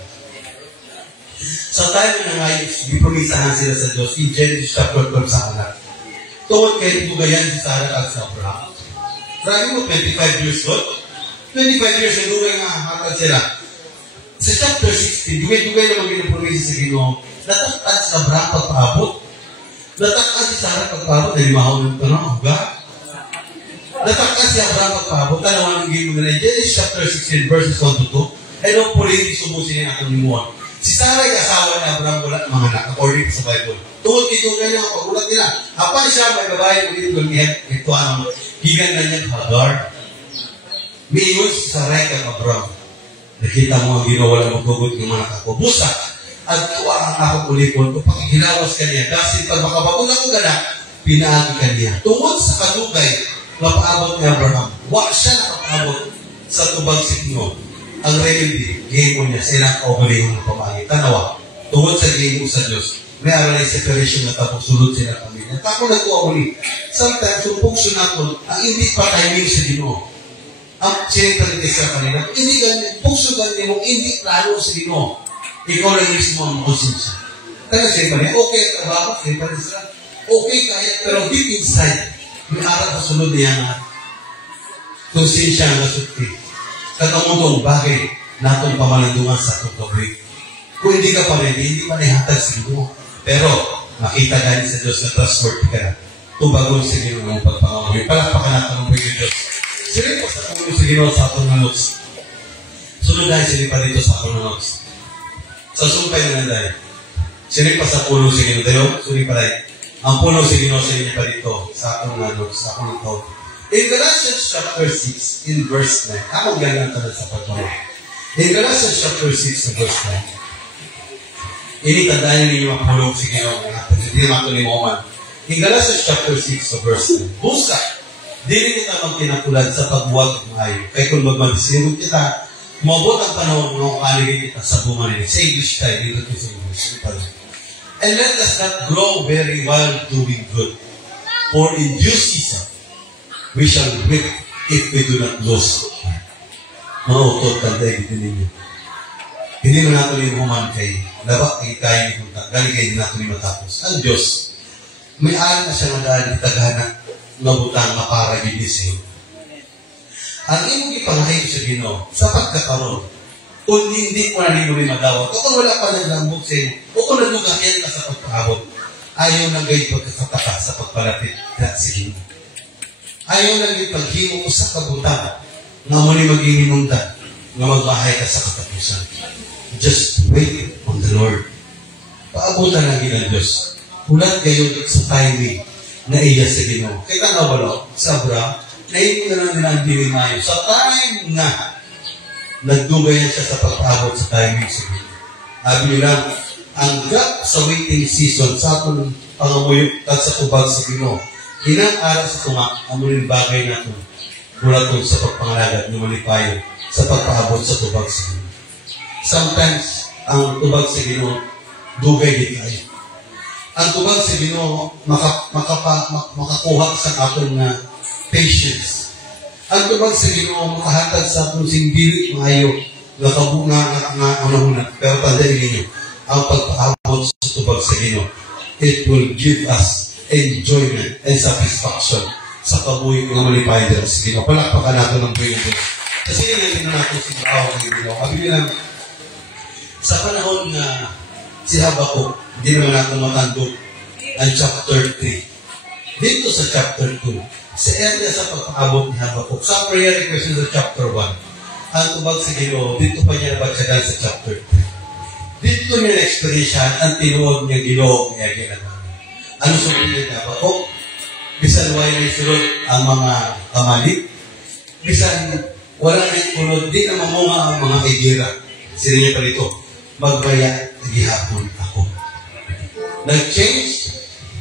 Sa time na ngayon, bipumisahan sila sa Diyos in Genesis chapter 12 sa anak. Tungkol kayo tugayan si Sarah at si Abraham. Sabi mo, 25 years old. 25 years na dugay nga hatag sila. Sa chapter 16, dugay-dugay na mag-inumpromisa sa Ginoo. Nataktan si Abraham pagpaabot. Nataktan si Sarah pagpaabot. Dahil mahaw ng tanong, huga. Nataktan si Abraham pagpaabot. Talawan ng Ginoo nila. Genesis chapter 16, verses 1 to 2. Ay, no, puli, sumusin niya atong limuan. Si Sarah ay asawa ni Abraham wala ng mga anak, according sa Bible. Tungkol kito ganyan ang pagulat nila. Apan siya, may babae ko dito gamihan. Ito ang higan na niya, Hagar. Miyon si Sarai kang Abraham. Nakita mo ang ginawa ng magbugot ng mga kakubusa. At tuwa ang akong ulipon ko, pakihilawas ka niya. Kasi pag makabagod ako gana, pinaagi ka niya. Tungkol sa kadugay, mapaabot ni Abraham. Wa siya nakapaabot sa tubag si Ginoo. Ang remedy, game niya sa ilang kaugaling ng pamangit. Tanawa, tungkol sa game sa Diyos, may aral ay separation na tapos sulod sila kami. At ako nagkuha muli. Sometimes, yung pugso natin, ang hindi pa timing sa Ginoo. Ang sinitalitis sa kanila, hindi ganyan, pugso ganyan mo, hindi plano sa Ginoo. Ikaw lang mismo ang konsensya. Kaya siya pa niya, okay, trabaho, siya pa rin sila. Okay, kaya, pero deep inside, may aral sa sulod niya na konsensya ang nasukti. Katamutong, bakit natong pamalandungan sa itong gawin? Kung hindi ka pa ready, hindi pa nahihatag sa Ginoo. Pero, makita galing sa Diyos na trustworthy ka na. Tubagon sa Ginoo ng pagpangamuhin. Palakpakan natin ang buhay ng Diyos. Sili po sa puno sa Ginoo sa atong notes. Sunod dahil sili pa dito sa atong notes. Sa sumpay na dahil. Sili pa sa puno sa Ginoo. Dahil, sili pa dahil. Ang puno sa Ginoo sa inyo pa dito sa atong notes, sa atong notes. In Galatians chapter 6, in verse 9, ako ganyan ka sa pagmamahal. In Galatians chapter 6, in verse 9, initandaan ninyo ang pulong sa Ginoo natin. Hindi naman ito limuman. In Galatians chapter 6, verse 9, busa, dili kita magtinatulad sa pagbuwag maayo. Kaya kung magmadisinod kita, mabot ang panahon ng kaligin kita sa bunga nila. Sa English tayo, dito sa English. And let us not grow very while doing good. For in due season, we shall reap if we do not lose. Mga utod, tanda dito ninyo. Hindi mo natin yung human kay labak kay tayo ni Punta. Galing kayo natin yung matapos. Ang Diyos, may aral na siya na dahil itaghanak na butang na para ginising. Ang imong ipanghayo sa Ginoo sa pagkakaroon. Kung hindi ko na nilo rin madawat, o kung wala pa naglambot sa inyo, o kung nalugayan ka sa pagpaabot, ayaw na gayon pagkakataka sa pagpalapit ka sa Ginoo. Ayaw na gayon paghimo sa kabutan, nga mo ni maghihinungdan, nga magbahay ka sa katapusan. Just wait on the Lord. Paabutan ng Ginoo Diyos. Ulat gayon sa timing na iya sa Ginoo. Kaya na wala, sabra, nahin ko na lang din ang dilimayo. Sa time nga, nagdugayan siya sa pagpaabot sa timing sa Ginoo. Sabi nila, ang gap sa waiting season sa atong pangamuyok at sa tubag sa Ginoo. Inang araw sa tumak, ang muling bagay na ito, mulatod sa pagpangalagat ng malipayo sa pagpaabot sa tubag sa Ginoo. Sometimes, ang tubag sa Ginoo, dugay din tayo. Ang tubag sa Ginoo, makakuha sa atong patience. Ang tubag sa Ginoo, makahatag sa atong sindili, maayo, nakabunga nga anahuna. Pero tandaan ninyo, ang pagpaabot sa tubag sa Ginoo, it will give us enjoyment and satisfaction sa kabuhi ng malipay dito sa Ginoo. Palakpakan natin ng buhay ito. Kasi nilagyan na natin si Bahaw ng Ginoo. Sabi nila, sa panahon na si Habakuk, hindi naman natin matandog ang chapter 3. Dito sa chapter 2, sa area sa pagpaabot ni Habakuk, sa prayer request sa chapter 1, ang tubag sa Ginoo, dito pa niya nabatsagan sa chapter 3. Dito niya na-experience ang tinuod niya Ginoo niya ginagawa. Ano sabihin niya Habakuk? Bisan wala na isulod ang mga kamali, bisan wala na isulod, di na mamunga ang mga igira. Sila niya pa dito, magbaya, gihapon ako. Nag-change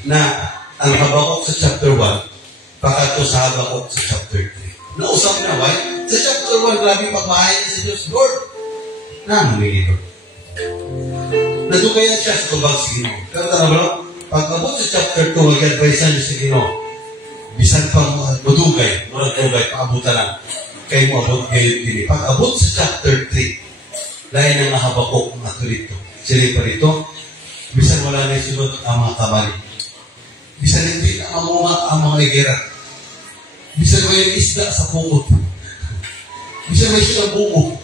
na ang Habakuk sa chapter 1, pakato sa Habakuk sa chapter 3. Nausap na, why? Sa chapter 1, grabe pagmahay niya sa Diyos, Lord. Namin ito. Nadugayan siya sa tubag sa Ginoo. Pero tama ba? Pag-abot sa chapter 2, mag-advise niya sa Ginoo. Bisan pang madugay, paabutan lang. Kayo mo abot ngayon din. Pag-abot sa chapter 3, lain ng Habakuk ang ato dito. Sila pa dito, bisan wala na isunod ang mga kamali. Bisan hindi na mamunga ang mga igera. Bisan may isda sa pukot. Bisan may silang buko.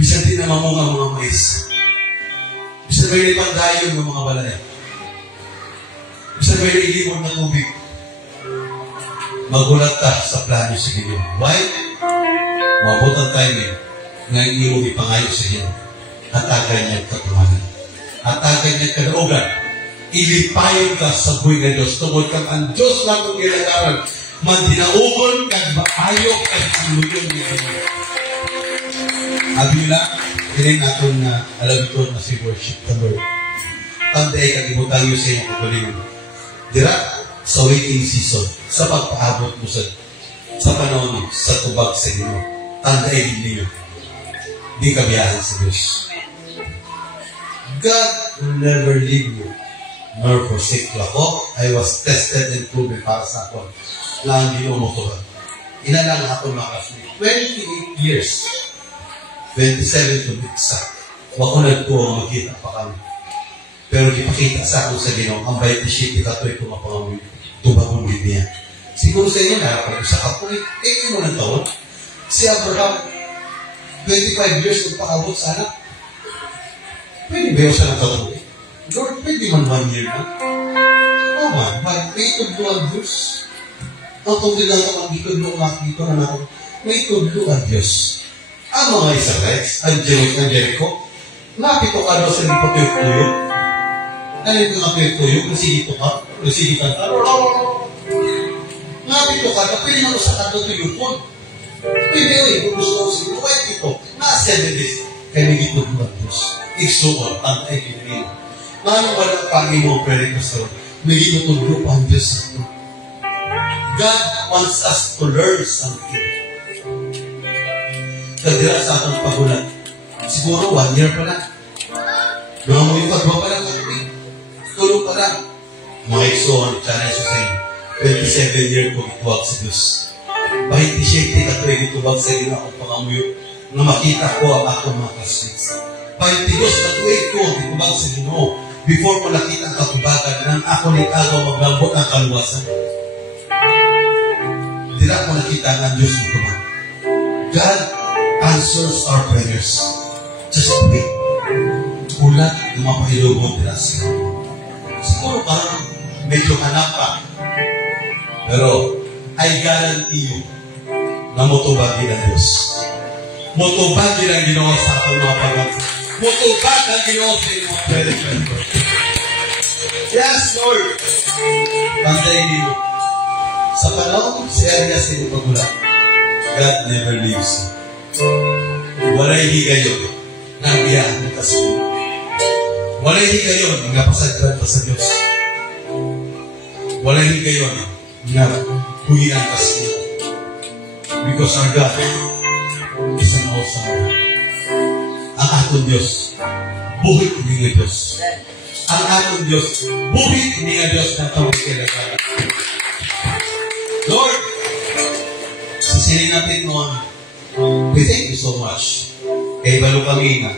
Bisan din na mamunga ang mga mais. Bisan may limang dayon ng mga balay. Bisan may ilimon na tubig. Magulat ka sa plano sa Ginoo. Why? Mabot ang timing na iyong ipangayo sa Ginoo. Hatagan niya katuhanan. Hatagan niya kaloogan. Ilipayon ka sa buhay na Diyos. Tungod kang ang Diyos lang kung ilagaran. Mandinaugon kag maayo kag ang luyon niya. Abila, hindi natin na alam ito na si worship the Lord. Tanday kag ibutang nyo sa inyong kapalingon. Dira, sa waiting season, sa pagpaabot mo sa panahon sa tubag sa Ginoo. Tanday din niyo. Di ka biyahan sa Diyos. God will never leave you nor forsake you. Ako, I was tested and proven para sa ako na ang Ginoo mo ko. Inalang ako makasuli. 28 years. 27 to be exact. Huwag ko nagtuwa makita pa kami. Pero ipakita sa ako sa Ginoo, ang bayat ni Ship, ikato'y kumapangamoy. Tubakong din niya. Siguro sa inyo, nakapag sa kapoy, mo ng taon. Si Abraham, 25 years nagpakabot sa anak. Pwede ba yung sa nagkatuloy? Lord, pwede man 1 year na. Oh man, may tudlo ang Diyos. Ang tungkol lang ito, ang itudlo makikita na ako. May tudlo ang Diyos. Ang mga Israelites, ang Jericho, napito ka daw sa nipatuyok-tuyok. Nalito nga tuyok-tuyok, nasigito ka, nasigito ka. Napito ka daw, pwede naman sa kanto tuyokon. Pwede kung gusto ko sige, wait ito, na-7 days, kaya nagitog mo ang Diyos. Iksuon, ang ay kinirin. Ngayon walang Panginoon, pwede ko sa may itutulog ang Diyos. God wants us to learn something. Kadira sa atong pagulat. Siguro 1 year pa lang. Mga mo yung pagbawa pa lang. Tulog pa lang. Mga iksuon, challenge sa inyo. 27 years kong ituwag sa Diyos. Bahit siya ito itubag sa inyo akong pangamuyo na makita ko ang akong mga classmates. Bahit Diyos na tuwig ko ang itubag sa inyo before ko nakita ang katubagan ng ako ni agaw maglambot ang kaluwasan. Dila ko nakita ang Diyos mo tumag. God answers our prayers. Just pray. Ulat ng mga pahilubon nila siya. Siguro parang medyo hanap pa. Pero, I guarantee you na motubagi ng Diyos. Motubagi ng Ginoo sa ating mga pagkakas. Motubagi ng Ginoo sa inyong mga pwede-pwede. Yes, Lord. Bandayin mo. Sa panahon si Elias sa inyong pagulat, God never leaves you. Walay higayon ng iyan ng kasino. Walay higayon ng napasadyan pa sa Diyos. Walay higayon ng huwian kasino. Because our God is an awesome God. Ang atong Diyos, buhit hindi nga Diyos. Ang atong Diyos, buhit hindi nga Diyos na tawag kailangan. Lord, sisirin natin noon, we thank you so much. Kaya balo kami na,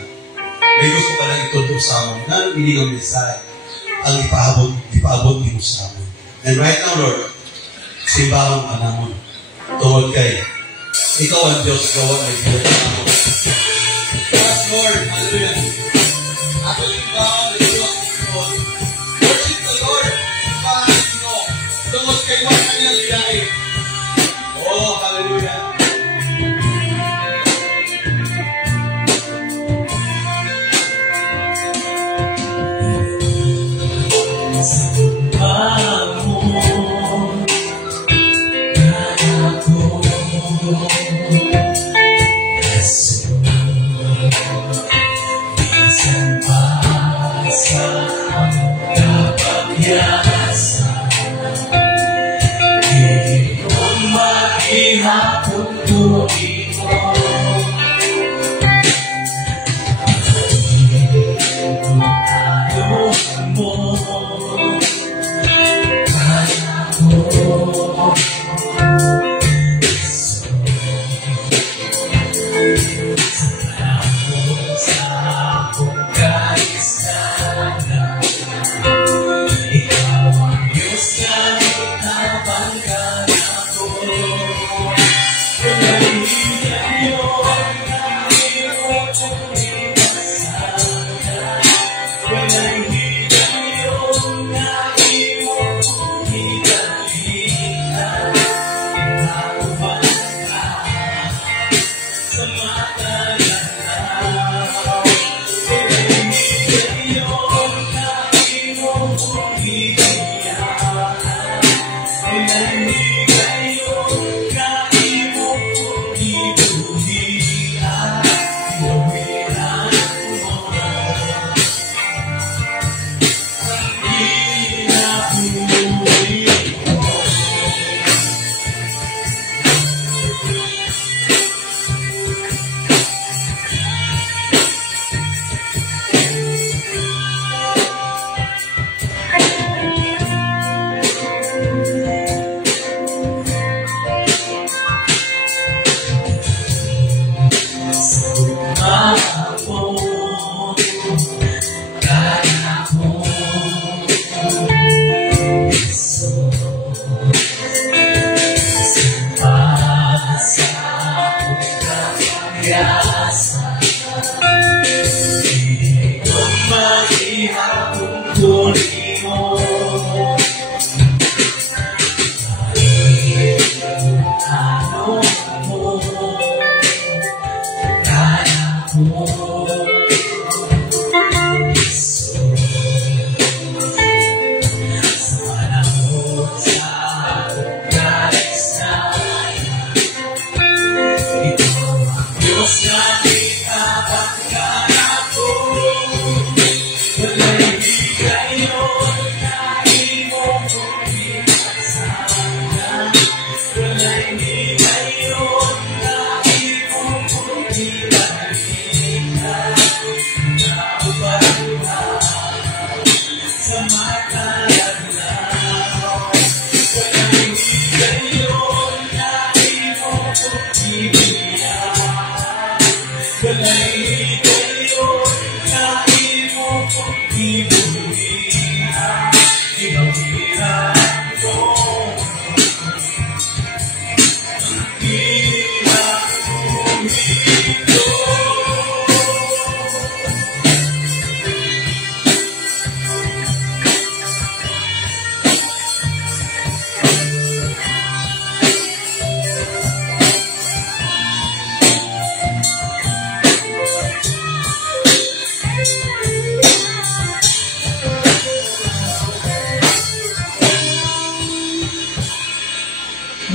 may gusto ka lang ituturo sa amin na hindi ng mensahe ang ipaabot mo sa amin. And right now, Lord, simbahang ka naman. Tungod kay, ikaw ang Diyos, gawa ay Diyos naman. Yes, Lord, hallelujah. Ako yung bahaw ng Diyos, Lord. Worship the Lord, bahaw ng Diyos. Tungod kay, wala kanyang ligain. Oh, hallelujah.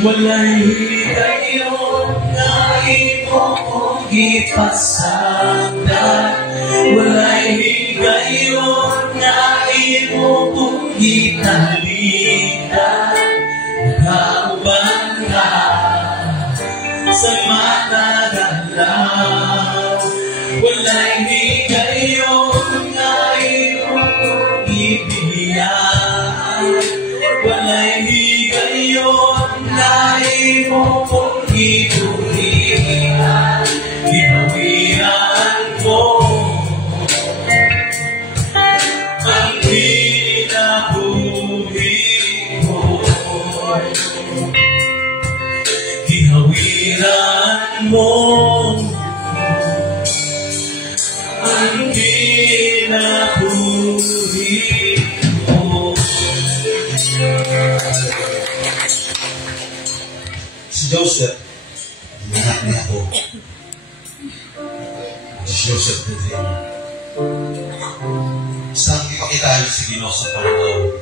Wala'y higayon na imong ipasagdan. Wala'y higayon na imong italitan. Nagauban ka sa matagalan. Wala'y higayon na imong ibiyan. Wala'y higayon na imong itulihan. Ginawian mo ang kinabuhi mo. Ginawian mo ang kinabuhi mo. Si Joseph, anak niya ako. Si Joseph the Dreamer. Isang ipakitaan si Ginoo sa panahon.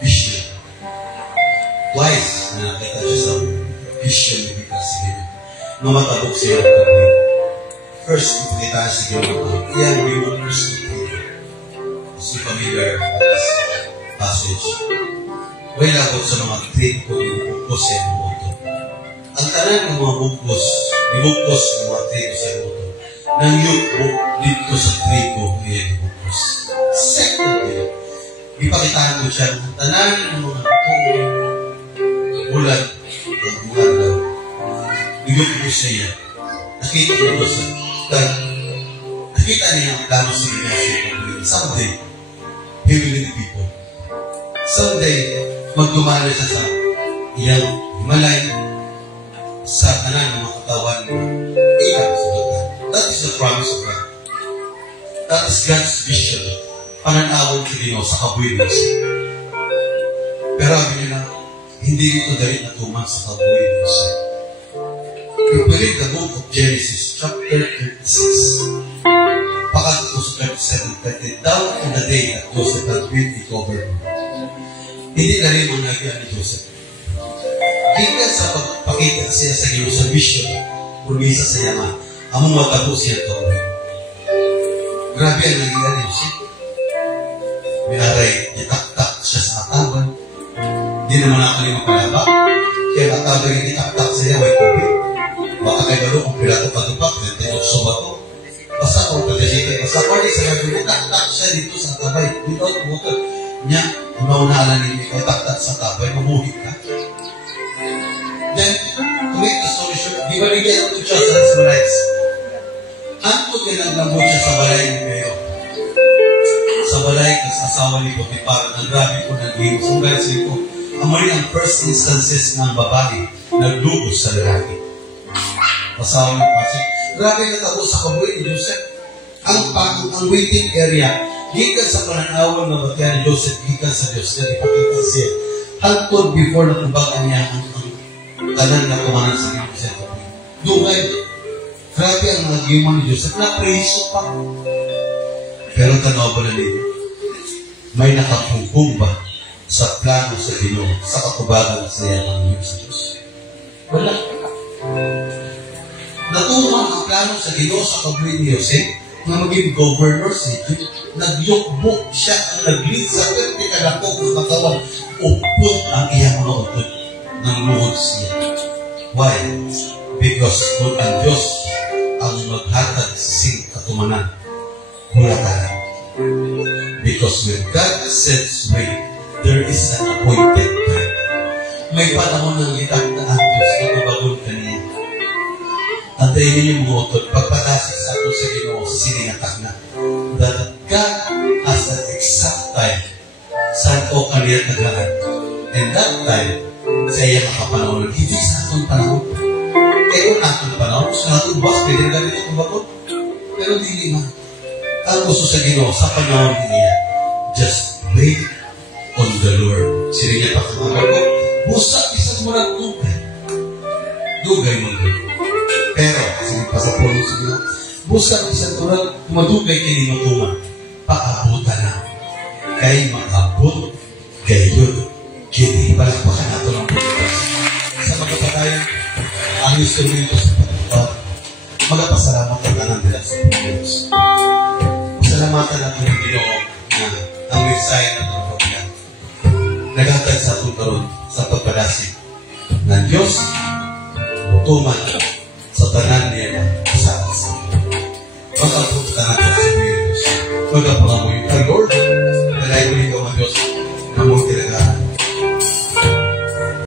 Vision. Twice na nakita siya sa vision na kita si Ginoo. Namatabok siya ang kami. First, ipakitaan si Ginoo. Iyan yung first ipakitaan. So familiar with this passage. May lagot sa mga trade ko yung bukos siya ng moto. Ang tanan ng mga bukos, ibukos ng mga trade ko siya ng moto. Nang yukbo dito sa trade ko yung bukos. Secondly, ipakitaan ko siya ng tanan ng mga bulan ng bulan daw. Ibukos niya. Nakita niya sa nakita niya ang plano sa Ginoo. Someday, he will lead people. Someday, magdumalo siya sa iyang himalay sa kanan ng mga katawan ilang sa God. That is the promise of God. That is God's vision. Pananawag sa Ginoo sa kabuhilos. Pero sabi niyo na, hindi dito dahil natuman sa kabuhilos. You believe the book of Genesis, chapter 36. Pagkat sa 37, down in the day that Joseph had been recovered. Hindi na rin mga nagyan ni Joseph. Hingga sa pagpakita siya sa Ginoo sa vision, pumisa sa yaman, among matabo siya ito. Grabe ang nagyan ni Joseph. Minaray, itaktak siya sa ataban. Hindi naman ako yung magpalaba. Kaya ataban yung itaktak sa yaman, may kopi. Baka kay balo kung pirato patupak, dito sa bato. Basta kung pagkasite, basta kung di sa gagawin, itaktak siya dito sa tabay. Dito at bukal. Niya, maunahalan ninyo, ikaw taktak sa tabay, mamuhit ka. Then, to make the story short, di ba bigyan ito siya sa Israelites? Anto ginaglambo siya sa balay ni Mayo. Sa balay, sa asawa ni Potiphar, ang grabe ko nag-iwas. Ang gansin ko, amoy ang first instances ng babae, naglubos sa lalaki. Asawa ng pasig. Grabe na tabo sa kabuhi ni Joseph. Ang waiting area, gikan sa pananawan na batyan ni Joseph, gikan sa Diyos, na ipakita siya. Hantod before natubagan niya ang tanan na kumanan sa Joseph. Dugay, grabe ang nag-iwan ni Joseph, na-preso pa. Pero tanaw ba na ninyo? May nakapungkong ba sa plano sa Ginoo, sa katubagan sa yaman niyo sa Diyos? Wala. Natuman ang plano sa Ginoo sa kabuhi ni Joseph na maging governor sa Egypt. Nagyukbok siya ang nag-lead sa 20 kalakog ng katawan. Upot ang iyang mga upot ng luhod siya. Why? Because kung ang Diyos ang maghatag sa katumanan, wala ka lang. Because when God sets way, there is an appointed time. May panahon ng litak na ang Diyos na tubagon kaniya. Antayin ninyo yung mga utod, pagpatasik sa ato sa Ginoo sa siningatak na, that God has an exact time saan o kaniya naglahan. And that time, sa iya makapanahon, hindi sa atong panahon. Kaya kung atong panahon, sa natin, boss, pwede na ganito kung bakot. Pero hindi man. Ang gusto sa Ginoo, sa panahon niya, just wait on the Lord. Sila niya pakamagal ko, busa, isang mo lang dugay. Dugay mo lang. Pero, sige pa sa puno sa Ginoo, busa, isang mo lang, madugay kayo ni matuma. Paabutan na. Kay maabot, kayo, kini, palakpakan nato ng Pilipinas. Sa mga patayan, ang instrumento sa pagkakas, magpasalamat ang tanan nila sa Pilipinas. Pasalamatan natin ang Ginoo na ang website na ito naghatag sa atong karon sa pagpadasig ng Diyos, utuman sa tanan niya